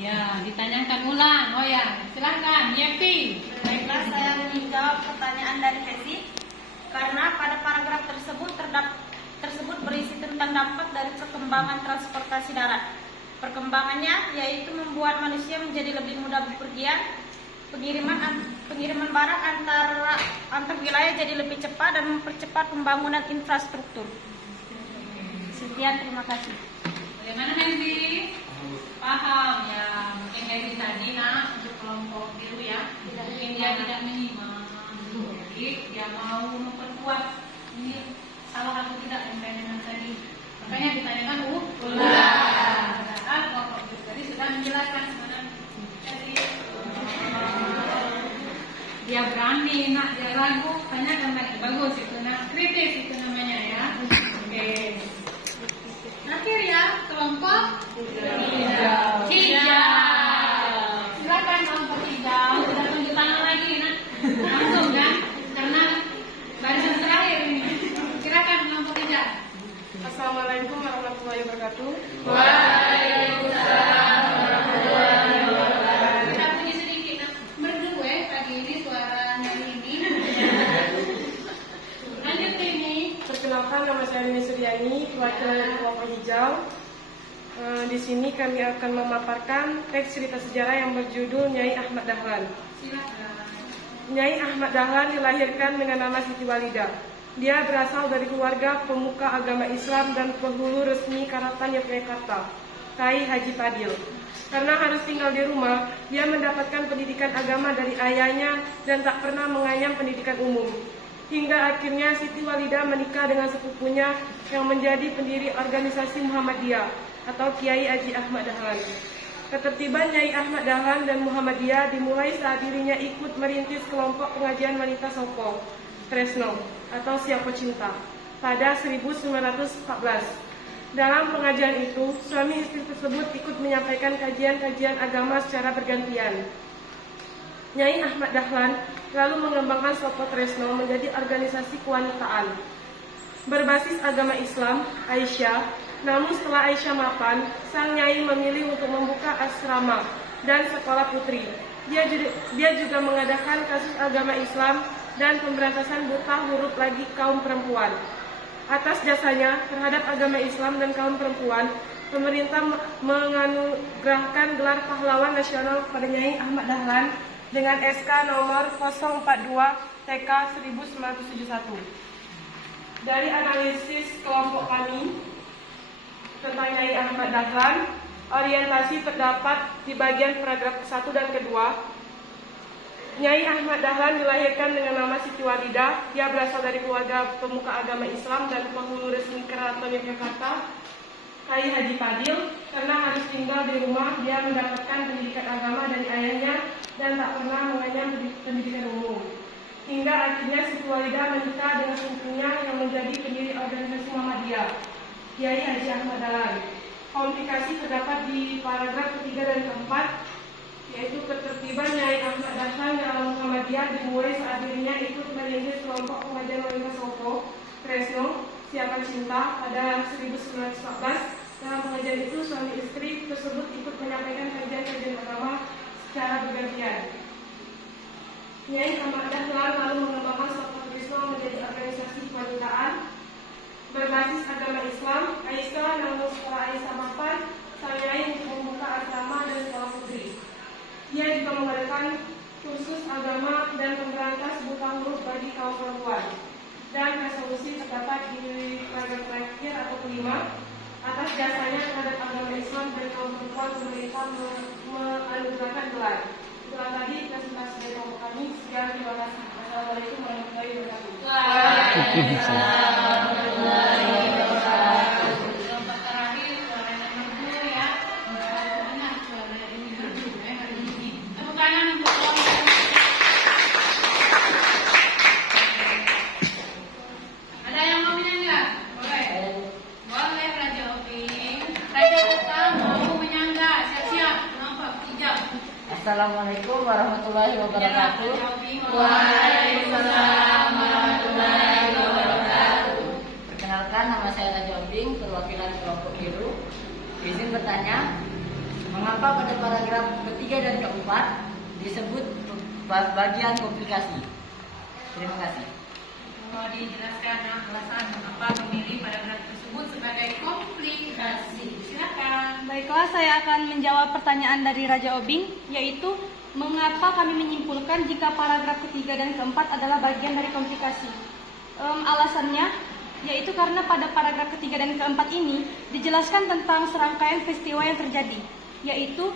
Ya, ditanyakan ulang. Oh ya, silahkan, Yepi. Baiklah, saya menjawab pertanyaan dari Hesi. Karena pada paragraf tersebut berisi tentang dampak dari perkembangan transportasi darat. Perkembangannya yaitu membuat manusia menjadi lebih mudah bepergian, pengiriman barang antar wilayah jadi lebih cepat dan mempercepat pembangunan infrastruktur. Sekian, terima kasih. Bagaimana Hezi? Paham ya, mungkin Hezi tadi untuk kelompok biru ya, mungkin dia tidak menyimak, jadi dia mau memperkuat. Ini salah aku tidak dengan tadi, makanya ditanyakan ulang. Padahal kelompok biru tadi sudah menjelaskan sebenarnya. Jadi dia berani, dia ragu, tanyakan lagi, bagus itu, kritis itu namanya ya. Oke. Akhir ya, kelompok hijau. Silakan kelompok hijau. Sudah tunjuk tangan lagi, langsung kan? Karena barisan terakhir ini. Silakan kelompok hijau. Assalamualaikum warahmatullahi wabarakatuh. Waalaikumsalam warahmatullahi wabarakatuh. Kita puji sedikit, merdu pagi ini suaranya ini. Lanjut ini. Perkenalkan, nama saya Nini Suryani, perwakilan dari kelompok hijau. Di sini kami akan memaparkan teks cerita sejarah yang berjudul Nyai Ahmad Dahlan. Silakan. Nyai Ahmad Dahlan dilahirkan dengan nama Siti Walidah. Dia berasal dari keluarga pemuka agama Islam dan penghulu resmi Karaton Yogyakarta, Kai Haji Padil. Karena harus tinggal di rumah, dia mendapatkan pendidikan agama dari ayahnya dan tak pernah menganyam pendidikan umum. Hingga akhirnya Siti Walidah menikah dengan sepupunya yang menjadi pendiri organisasi Muhammadiyah atau Kiai Haji Ahmad Dahlan. Ketertiban Nyai Ahmad Dahlan dan Muhammadiyah dimulai saat dirinya ikut merintis kelompok pengajian wanita Sopo, Tresno atau Siapa Cinta pada 1914. Dalam pengajian itu, suami istri tersebut ikut menyampaikan kajian-kajian agama secara bergantian. Nyai Ahmad Dahlan lalu mengembangkan Sopo Tresno menjadi organisasi kewanitaan berbasis agama Islam, Aisyah. Namun setelah Aisyah mapan, sang Nyai memilih untuk membuka asrama dan sekolah putri. Dia juga mengadakan kasus agama Islam dan pemberantasan buta huruf lagi kaum perempuan. Atas jasanya terhadap agama Islam dan kaum perempuan, pemerintah menganugerahkan gelar pahlawan nasional kepada Nyai Ahmad Dahlan dengan SK nomor 042 TK 1971. Dari analisis kelompok kami tentang Nyai Ahmad Dahlan, orientasi terdapat di bagian paragraf 1 dan kedua. Nyai Ahmad Dahlan dilahirkan dengan nama Siti Walidah. Dia berasal dari keluarga pemuka agama Islam dan penghulu resmi Keraton Yogyakarta, Kai Haji Padil. Karena harus tinggal di rumah, dia mendapatkan pendidikan agama dari ayahnya dan tak pernah menganyam pendidikan umum. Hingga akhirnya Siti Walidah menikah dengan sepupunya yang menjadi pendiri organisasi Muhammadiyah, Kiai Haji Ahmad Dahlan. Komplikasi terdapat di paragraf ketiga dan keempat, yaitu ketertiban Nyai Ahmad Dahlan dalam Muhammadiyah dimulai saat dirinya ikut merintis kelompok pengajian wanita Sopo, Tresno, Siapa Cinta pada 1914. Dalam pengajian itu, suami istri tersebut ikut menyampaikan kajian-kajian agama secara bergantian. Nyai Ahmad Dahlan lalu mengembangkan Sopo Tresno menjadi organisasi kewanitaan berbasis agama Islam, Aisyah namun setelah Aisyah mapan, Sangyai membuka asrama dan sekolah putri. Ia juga mengadakan kursus agama dan memberantas buta huruf bagi kaum perempuan. Dan resolusi terdapat di paragraf terakhir atau kelima, atas jasanya terhadap agama Islam dan kaum perempuan, pemerintah menganugerahkan gelar. Itulah tadi presentasi dari kelompok kami. Sekian, terima kasih. Assalamualaikum warahmatullahi wabarakatuh. Kelompok terakhir suara nomor 2 ya. Benar suara ini berdua hari ini. Tepuk tangan untuk kelompok. Ada yang mau menyanggah? Boleh. Boleh Raja Oping. Raja kita mau menyanggah. Siap-siap. Kelompok 3. Assalamualaikum warahmatullahi wabarakatuh. Waalaikumsalam warahmatullahi wabarakatuh. Perkenalkan, nama saya Raja Obing, perwakilan kelompok biru. Izin bertanya, mengapa pada paragraf ketiga dan keempat disebut bagian komplikasi? Terima kasih. Mau dijelaskan alasan mengapa memilih paragraf tersebut sebagai komplikasi. Silakan. Baiklah, saya akan menjawab pertanyaan dari Raja Obing, yaitu mengapa kami menyimpulkan jika paragraf ketiga dan keempat adalah bagian dari komplikasi. Alasannya, yaitu karena pada paragraf ketiga dan keempat ini dijelaskan tentang serangkaian peristiwa yang terjadi, yaitu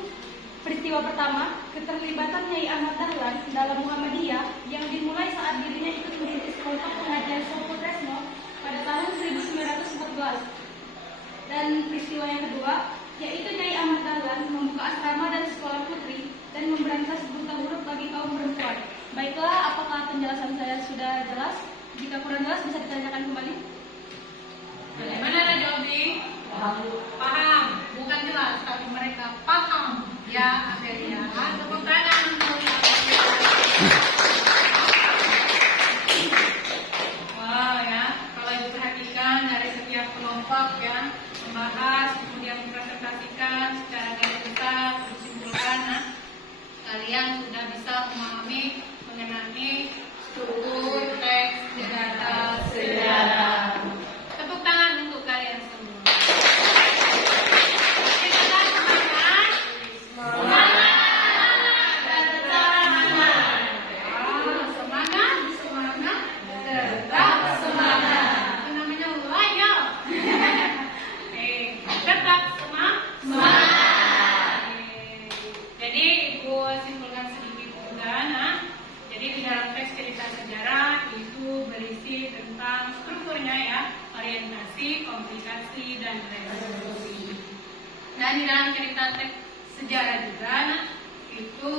peristiwa pertama, keterlibatan Nyai Ahmad Dahlan dalam Muhammadiyah yang dimulai saat dirinya ikut merintis kelompok pengajian Sopo Tresno pada tahun 1914. Dan peristiwa yang kedua, yaitu Nyai Ahmad Dahlan membuka asrama dan sekolah putri dan memberantas buta huruf bagi kaum perempuan. Baiklah, apakah penjelasan saya sudah jelas? Jika kurang jelas bisa ditanyakan kembali. Bagaimana Raja Obing? Paham. Bukan jelas, tapi mereka paham. Ya, akhirnya. Tepuk tangan untuk wow ya, kalau diperhatikan dari setiap kelompok ya, membahas, kemudian mempresentasikan secara garis besar, disimpulkan, kalian sudah bisa memahami mengenai struktur teks data sejarah. Tepuk tangan untuk kalian semua. Kita semangat. Semangat, tetap semangat. Itu namanya loyal. Tetap semangat. Jadi Ibu simpulkan sedikit juga, jadi di dalam teks cerita sejarah itu berisi tentang strukturnya ya, orientasi, komplikasi, dan resolusi. Dan di dalam cerita teks sejarah juga itu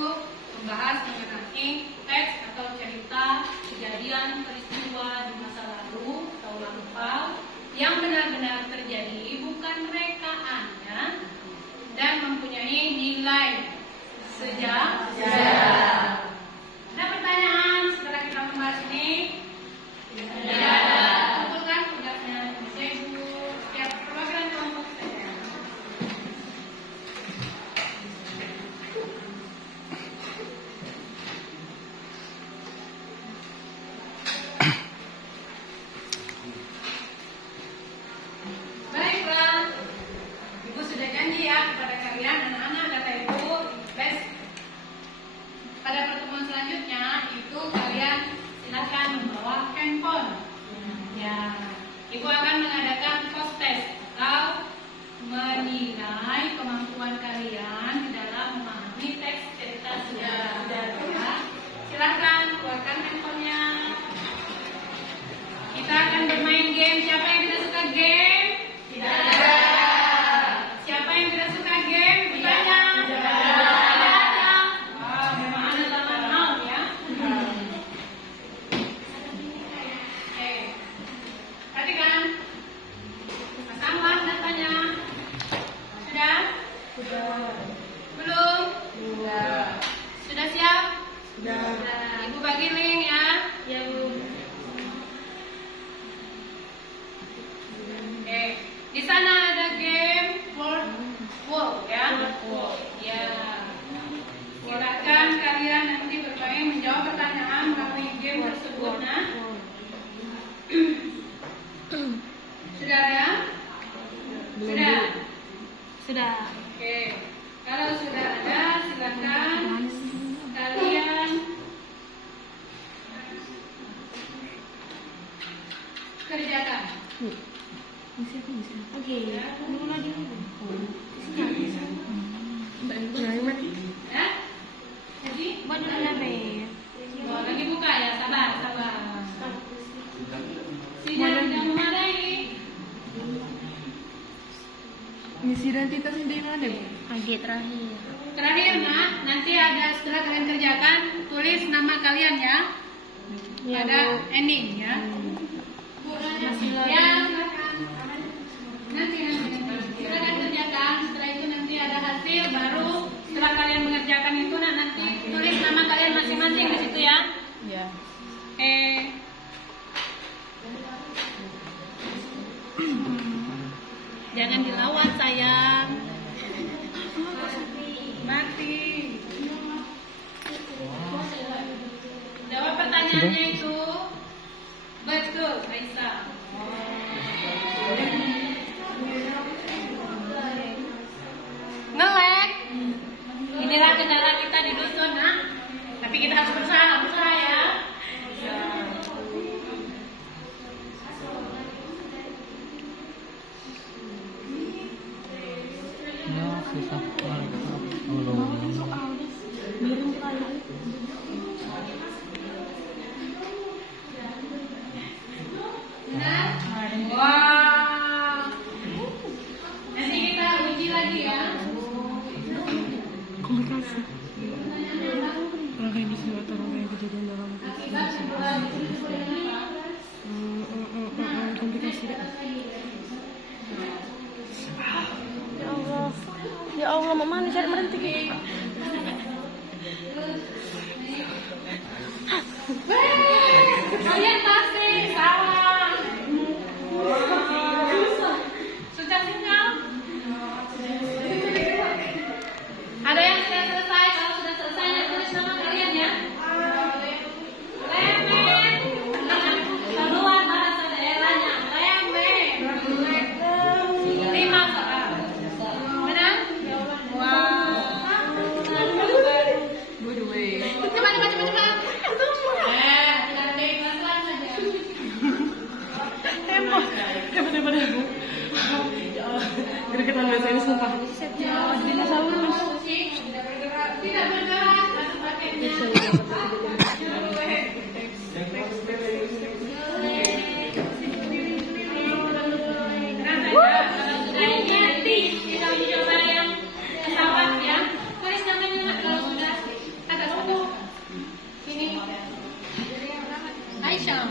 membahas mengenai teks atau cerita kejadian peristiwa di masa lalu atau lampau yang benar-benar terjadi, bukan rekaannya, dan mempunyai nilai sejarah. Ada pertanyaan setelah kita membahas ini? Tidak ada. Kumpulkan tugasnya Ibu setiap perwakilan kelompok saja. Baiklah, Ibu sudah janji ya kepada kalian anak-anak, kata Ibu, pada pertemuan selanjutnya itu kalian silakan membawa handphone. Ya, Ibu akan mengadakan post test atau menilai kemampuan kalian di dalam memahami teks cerita sejarah. Silakan keluarkan handphonenya. Kita akan bermain game. Siapa yang tidak suka game? Tidak ada. Siapa yang tidak suka game? Bertanya. Tidak ada. Wah, memang ada tangan mau ya. Oke. Perhatikan. Pasanglah datanya. Sudah? Sudah. Sudah. Oke, kalau sudah ada silakan kalian kerjakan. Oke. Dulu lagi. Ya? Jadi, Buat dulu nabe. oh, lagi buka ya, sabar, sabar. Sinyal tidak memadai. Misi identitas di mana, Bu? Lagi terakhir. Terakhir, Nak, nanti ada setelah kalian kerjakan, tulis nama kalian ya. Ya, Ada Bu. ending ya. Ya, silakan. Nanti. Silakan kerjakan. Setelah itu nanti ada hasil baru. Setelah kalian mengerjakan itu, Nak, nanti tulis nama kalian masing-masing di situ ya. Ya. Jangan dilawan sayang. Mati. Jawab pertanyaannya itu betul, Aisyah. Ngelek. Inilah kendala kita di dusun, Nak. Tapi kita harus berusaha ya. Benar? Wah. Nanti kita uji lagi ya. Komunikasi. Orang kayak bisa orang kayak kejadian dalam Akibat sebuah komplikasi deh. Ya Allah, mama nih cari berhenti. Kalian pasti salah. Sudah sinyal? Ada yang sudah selesai? Kalau sudah selesai, tulis nama kalian ya. Lemen. Keluar bahasa daerahnya. Lemen. 5 soal. Benar? Wah. Coba. Landai pelan-pelan saja. Gergetan bahasa ini sumpah. Dinosaurus. Tidak bergerak. Langsung pakai. Tenang saja. Kalau sudah ini nanti kita uji coba yang pesawat ya. Tulis namanya Nak, kalau sudah atas. Ini Aisyah.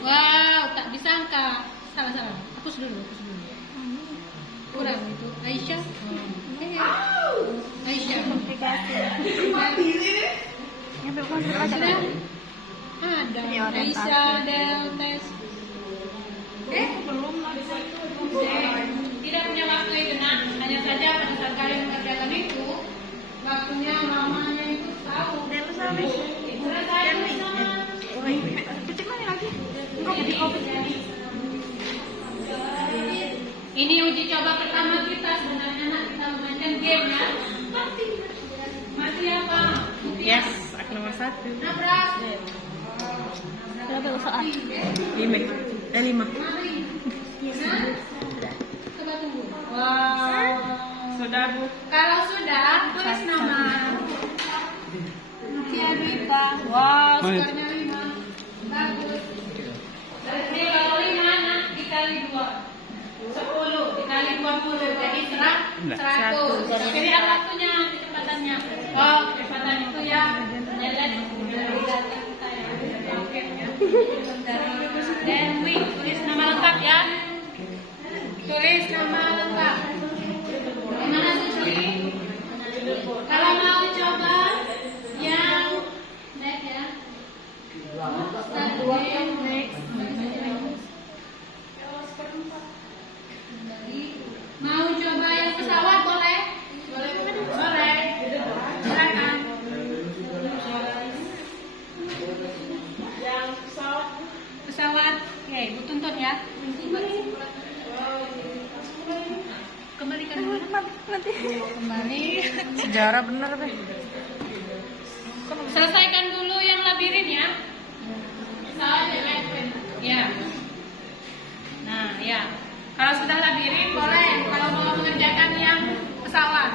Wow, tak disangka. Salah. Hapus dulu. Kurang itu Aisyah. Aisyah. Sudah ada Aisyah Deltes. Belum. Tidak punya waktu itu, Nak. Hanya saja pada saat kalian mengerjakan itu, waktunya lamanya itu tahu. Selesai bersama. Ini uji coba pertama kita sebenarnya, Nak. Kita memainkan game ya. Mati apa? Yes, aku nomor 1. Nabrak. Berapa soal? 5. Mari. Nah, coba tunggu. Wow. Sudah, Bu. Kalau sudah, tulis nama. Tiarita. Wow, skornya 5. Bagus. Ini kalau 5, Nak, dikali 2. 10 dikali 20, jadi 100. Tapi lihat waktunya, kecepatannya. Oh, kecepatan itu ya. Jadi dari data kita ya. Oke ya. Dewi, tulis nama lengkap ya. Tulis nama lengkap. Gimana Suci? Kalau mau coba yang next ya. Next. Mau coba yang pesawat boleh? Boleh. Silakan. Yang pesawat. Oke, Bu tuntun ya. nanti. Kembali. Sejarah bener deh. Selesaikan dulu yang labirin ya. Ya. Nah, ya. Kalau sudah labirin boleh. Kalau mau mengerjakan yang pesawat.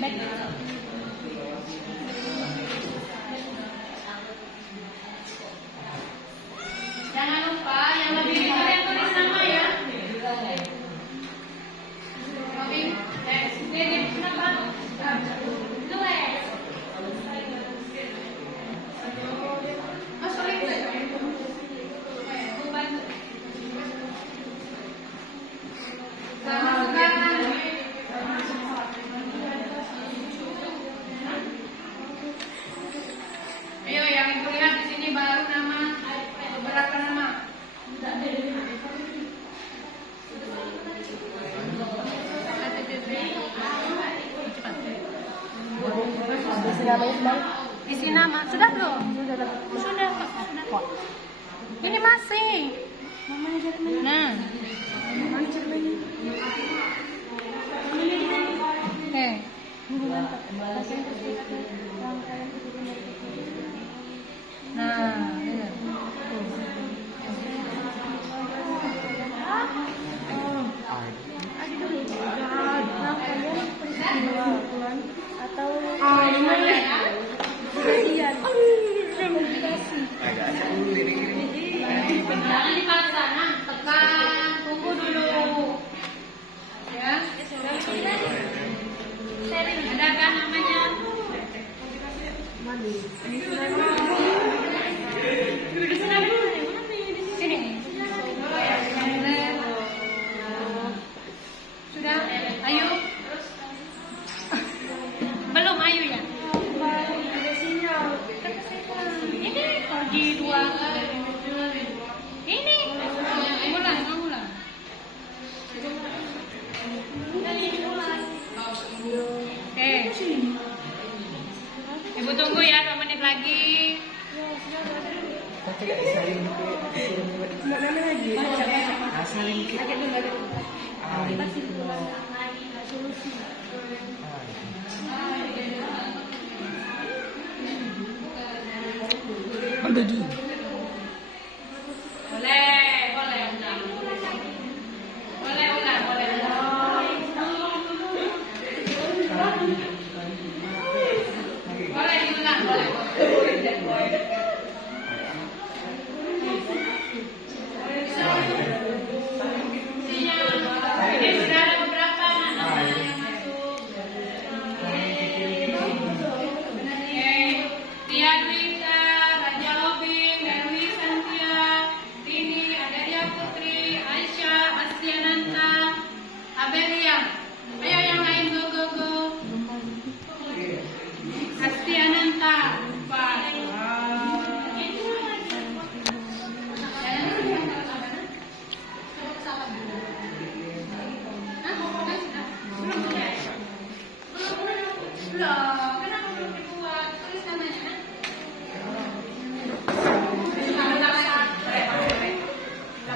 Baik. Jangan lupa yang labirin kalian tulis nama ya. Robin, ini kenapa? Tulis. Oh, sorry. Ayo yang terlihat di sini baru nama beberapa nama. Isi nama sudah belum? Sudah kok. Ini masih. Nah. Nah, iya. Atau Jangan dipaksa, nah, tekan, tunggu dulu. Ya. Ada kan namanya? Sini. Sudah, ayo. Belum ayo ya? Ini lagi dua. Ini ulang. Oke. Ibu tunggu ya 2 menit lagi. Boleh ulang. Boleh diulang, boleh. Ini sudah ada beberapa nama yang masuk. Tia Dwika, Raja Robin, Darwi Santia, Rini, Adaria Putri, Aisyah, Astiananta, Abelia. Ayo yang lain go. Astiananta, Pak. Kenapa belum dibuat? Tulis namanya. Ulang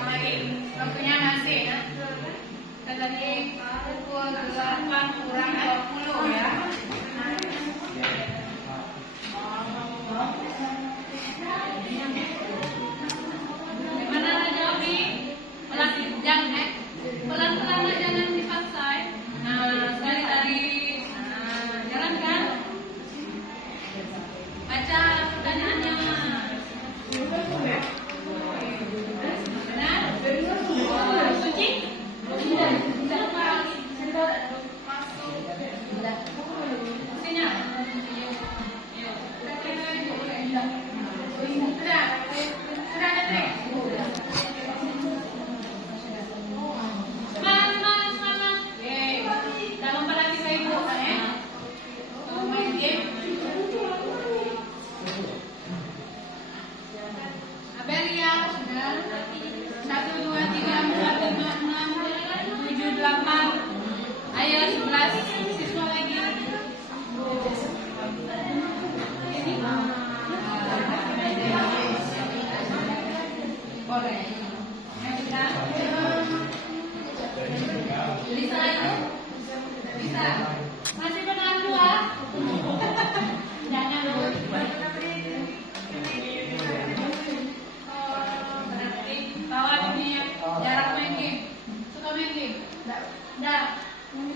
lagi. Waktunya masih ya. Tadi pukul 8 kurang 20 ya. Gimana Raja Obi? Pelan-pelan aja, jangan dipaksa. Nah, sekali tadi. Nah, jalan kan? Baca pertanyaannya. Benar? Suci? Masuk.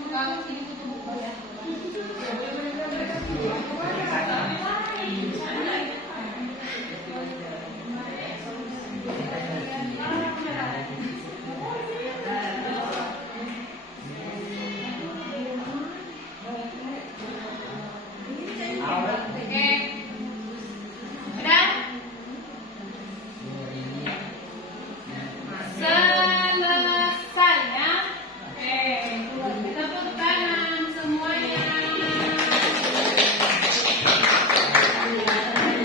buka ini tutup buku ya. Oke. Udah? Selesai ya. Oke. Tepuk tangan semuanya.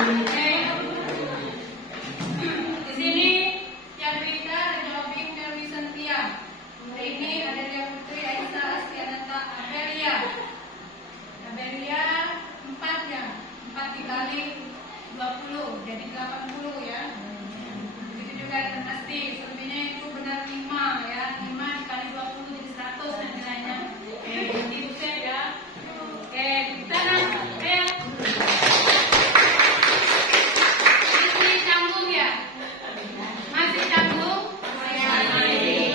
Oke. Di sini yang Rita, Jobing, Dewi Sentia. Ini ada Lia Putri, Aisyah, Astianata, Abelia. Abelia 4 ya. 4 dikali 20 jadi 80 ya. Begitu juga dengan Asti, selebihnya itu benar 5 ya. 5 dikali 20 jadi 100 nah nilainya. Oke, itu set ya. Oke, kita ayo. Masih canggung ya? Masih canggung? Masih.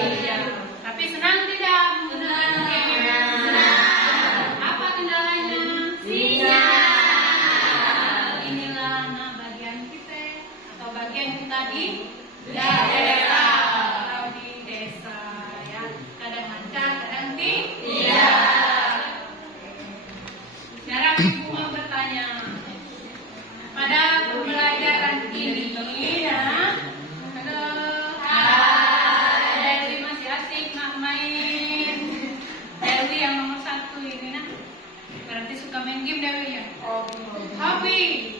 Tapi senang tidak? Senang. Apa kendalanya? Sinyal. Inilah nah bagian kita atau bagian kita di daerah atau di desa ya. Kadang lancar, kadang tidak. Sekarang Ibu mau bertanya. Pada pembelajaran ini ya. Halo. Dewi masih asik nak main. Dewi yang nomor 1 ini nah. Berarti suka main game Dewi ya? Hobi.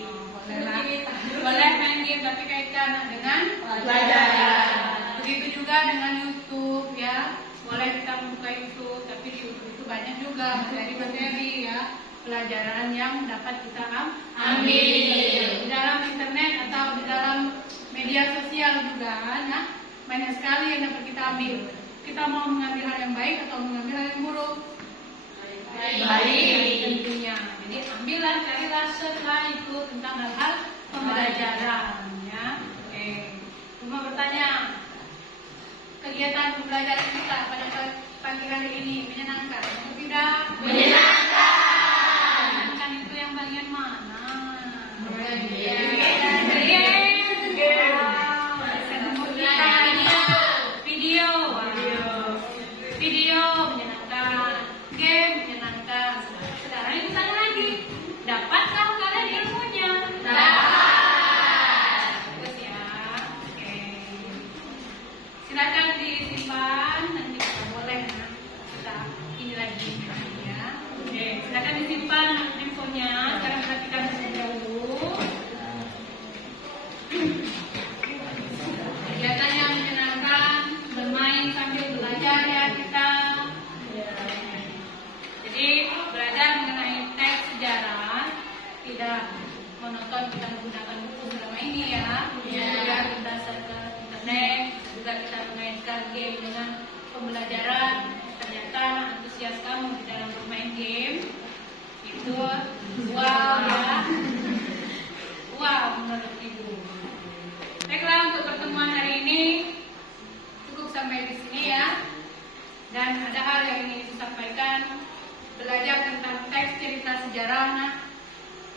Boleh main game tapi kaitkan dengan pelajaran. Begitu juga dengan YouTube ya. Boleh kita membuka YouTube tapi di YouTube itu banyak juga materi-materi ya. Pelajaran yang dapat kita ambil di dalam internet atau di dalam media sosial juga nah banyak sekali yang dapat kita ambil. Kita mau mengambil hal yang baik atau mengambil hal yang buruk? Baik tentunya. Jadi ambillah, carilah setelah itu tentang hal-hal pembelajaran ya. Oke. Cuma bertanya, kegiatan pembelajaran kita pada pagi hari ini menyenangkan atau tidak? Menyenangkan. Menyenangkan itu yang bagian mana? Video menyenangkan, game menyenangkan. Sekarang itu tanya lagi, dapatkah kalian ilmunya? Dapat. Bagus ya. Oke. Silakan disimpan, nanti kita boleh kita ini lagi ya. Oke, silakan disimpan handphonenya. Sekarang perhatikan terlebih dahulu. Kegiatan yang menyenangkan, bermain sambil belajar ya kita. Jadi belajar mengenai teks sejarah tidak monoton kita menggunakan buku selama ini ya. Juga kita serta internet, juga kita mengaitkan game dengan pembelajaran. Ternyata antusias kamu di dalam bermain game itu wow ya. Wow menurut Ibu. Baiklah, untuk pertemuan hari ini cukup sampai di sini ya. Dan ada hal yang ingin disampaikan, belajar tentang teks cerita sejarah nah,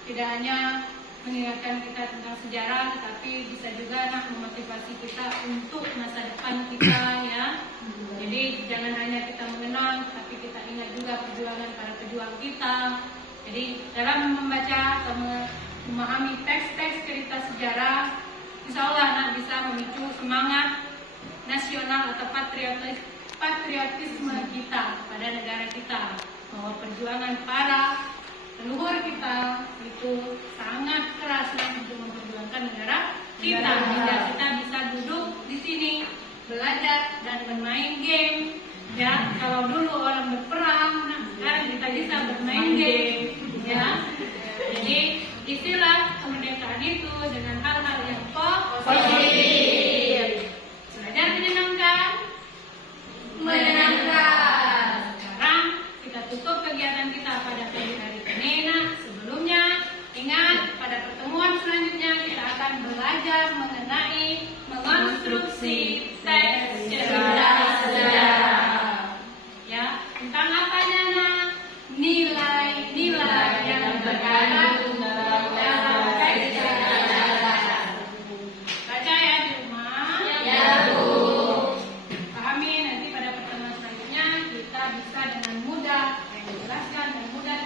tidak hanya mengingatkan kita tentang sejarah, tetapi bisa juga nah, memotivasi kita untuk masa depan kita ya. Jadi jangan hanya kita mengenang, tapi kita ingat juga perjuangan para pejuang kita. Jadi dalam membaca atau memahami teks-teks cerita sejarah, insya Allah nah, bisa memicu semangat nasional atau patriotisme kita pada negara kita, bahwa perjuangan para leluhur kita itu sangat keras untuk memperjuangkan negara kita. Hingga kita bisa duduk di sini belajar dan bermain game ya. Kalau dulu orang berperang, nah sekarang kita bisa bermain game ya. Jadi istilah kemerdekaan itu dengan hal-hal yang positif. Belajar menyenangkan. Sekarang kita tutup kegiatan kita pada pagi hari ini. Nah, sebelumnya ingat pada pertemuan selanjutnya kita akan belajar mengenai mengonstruksi teks cerita sejarah. Ya, tentang apanya kita bisa dengan mudah menjelaskan dan mudah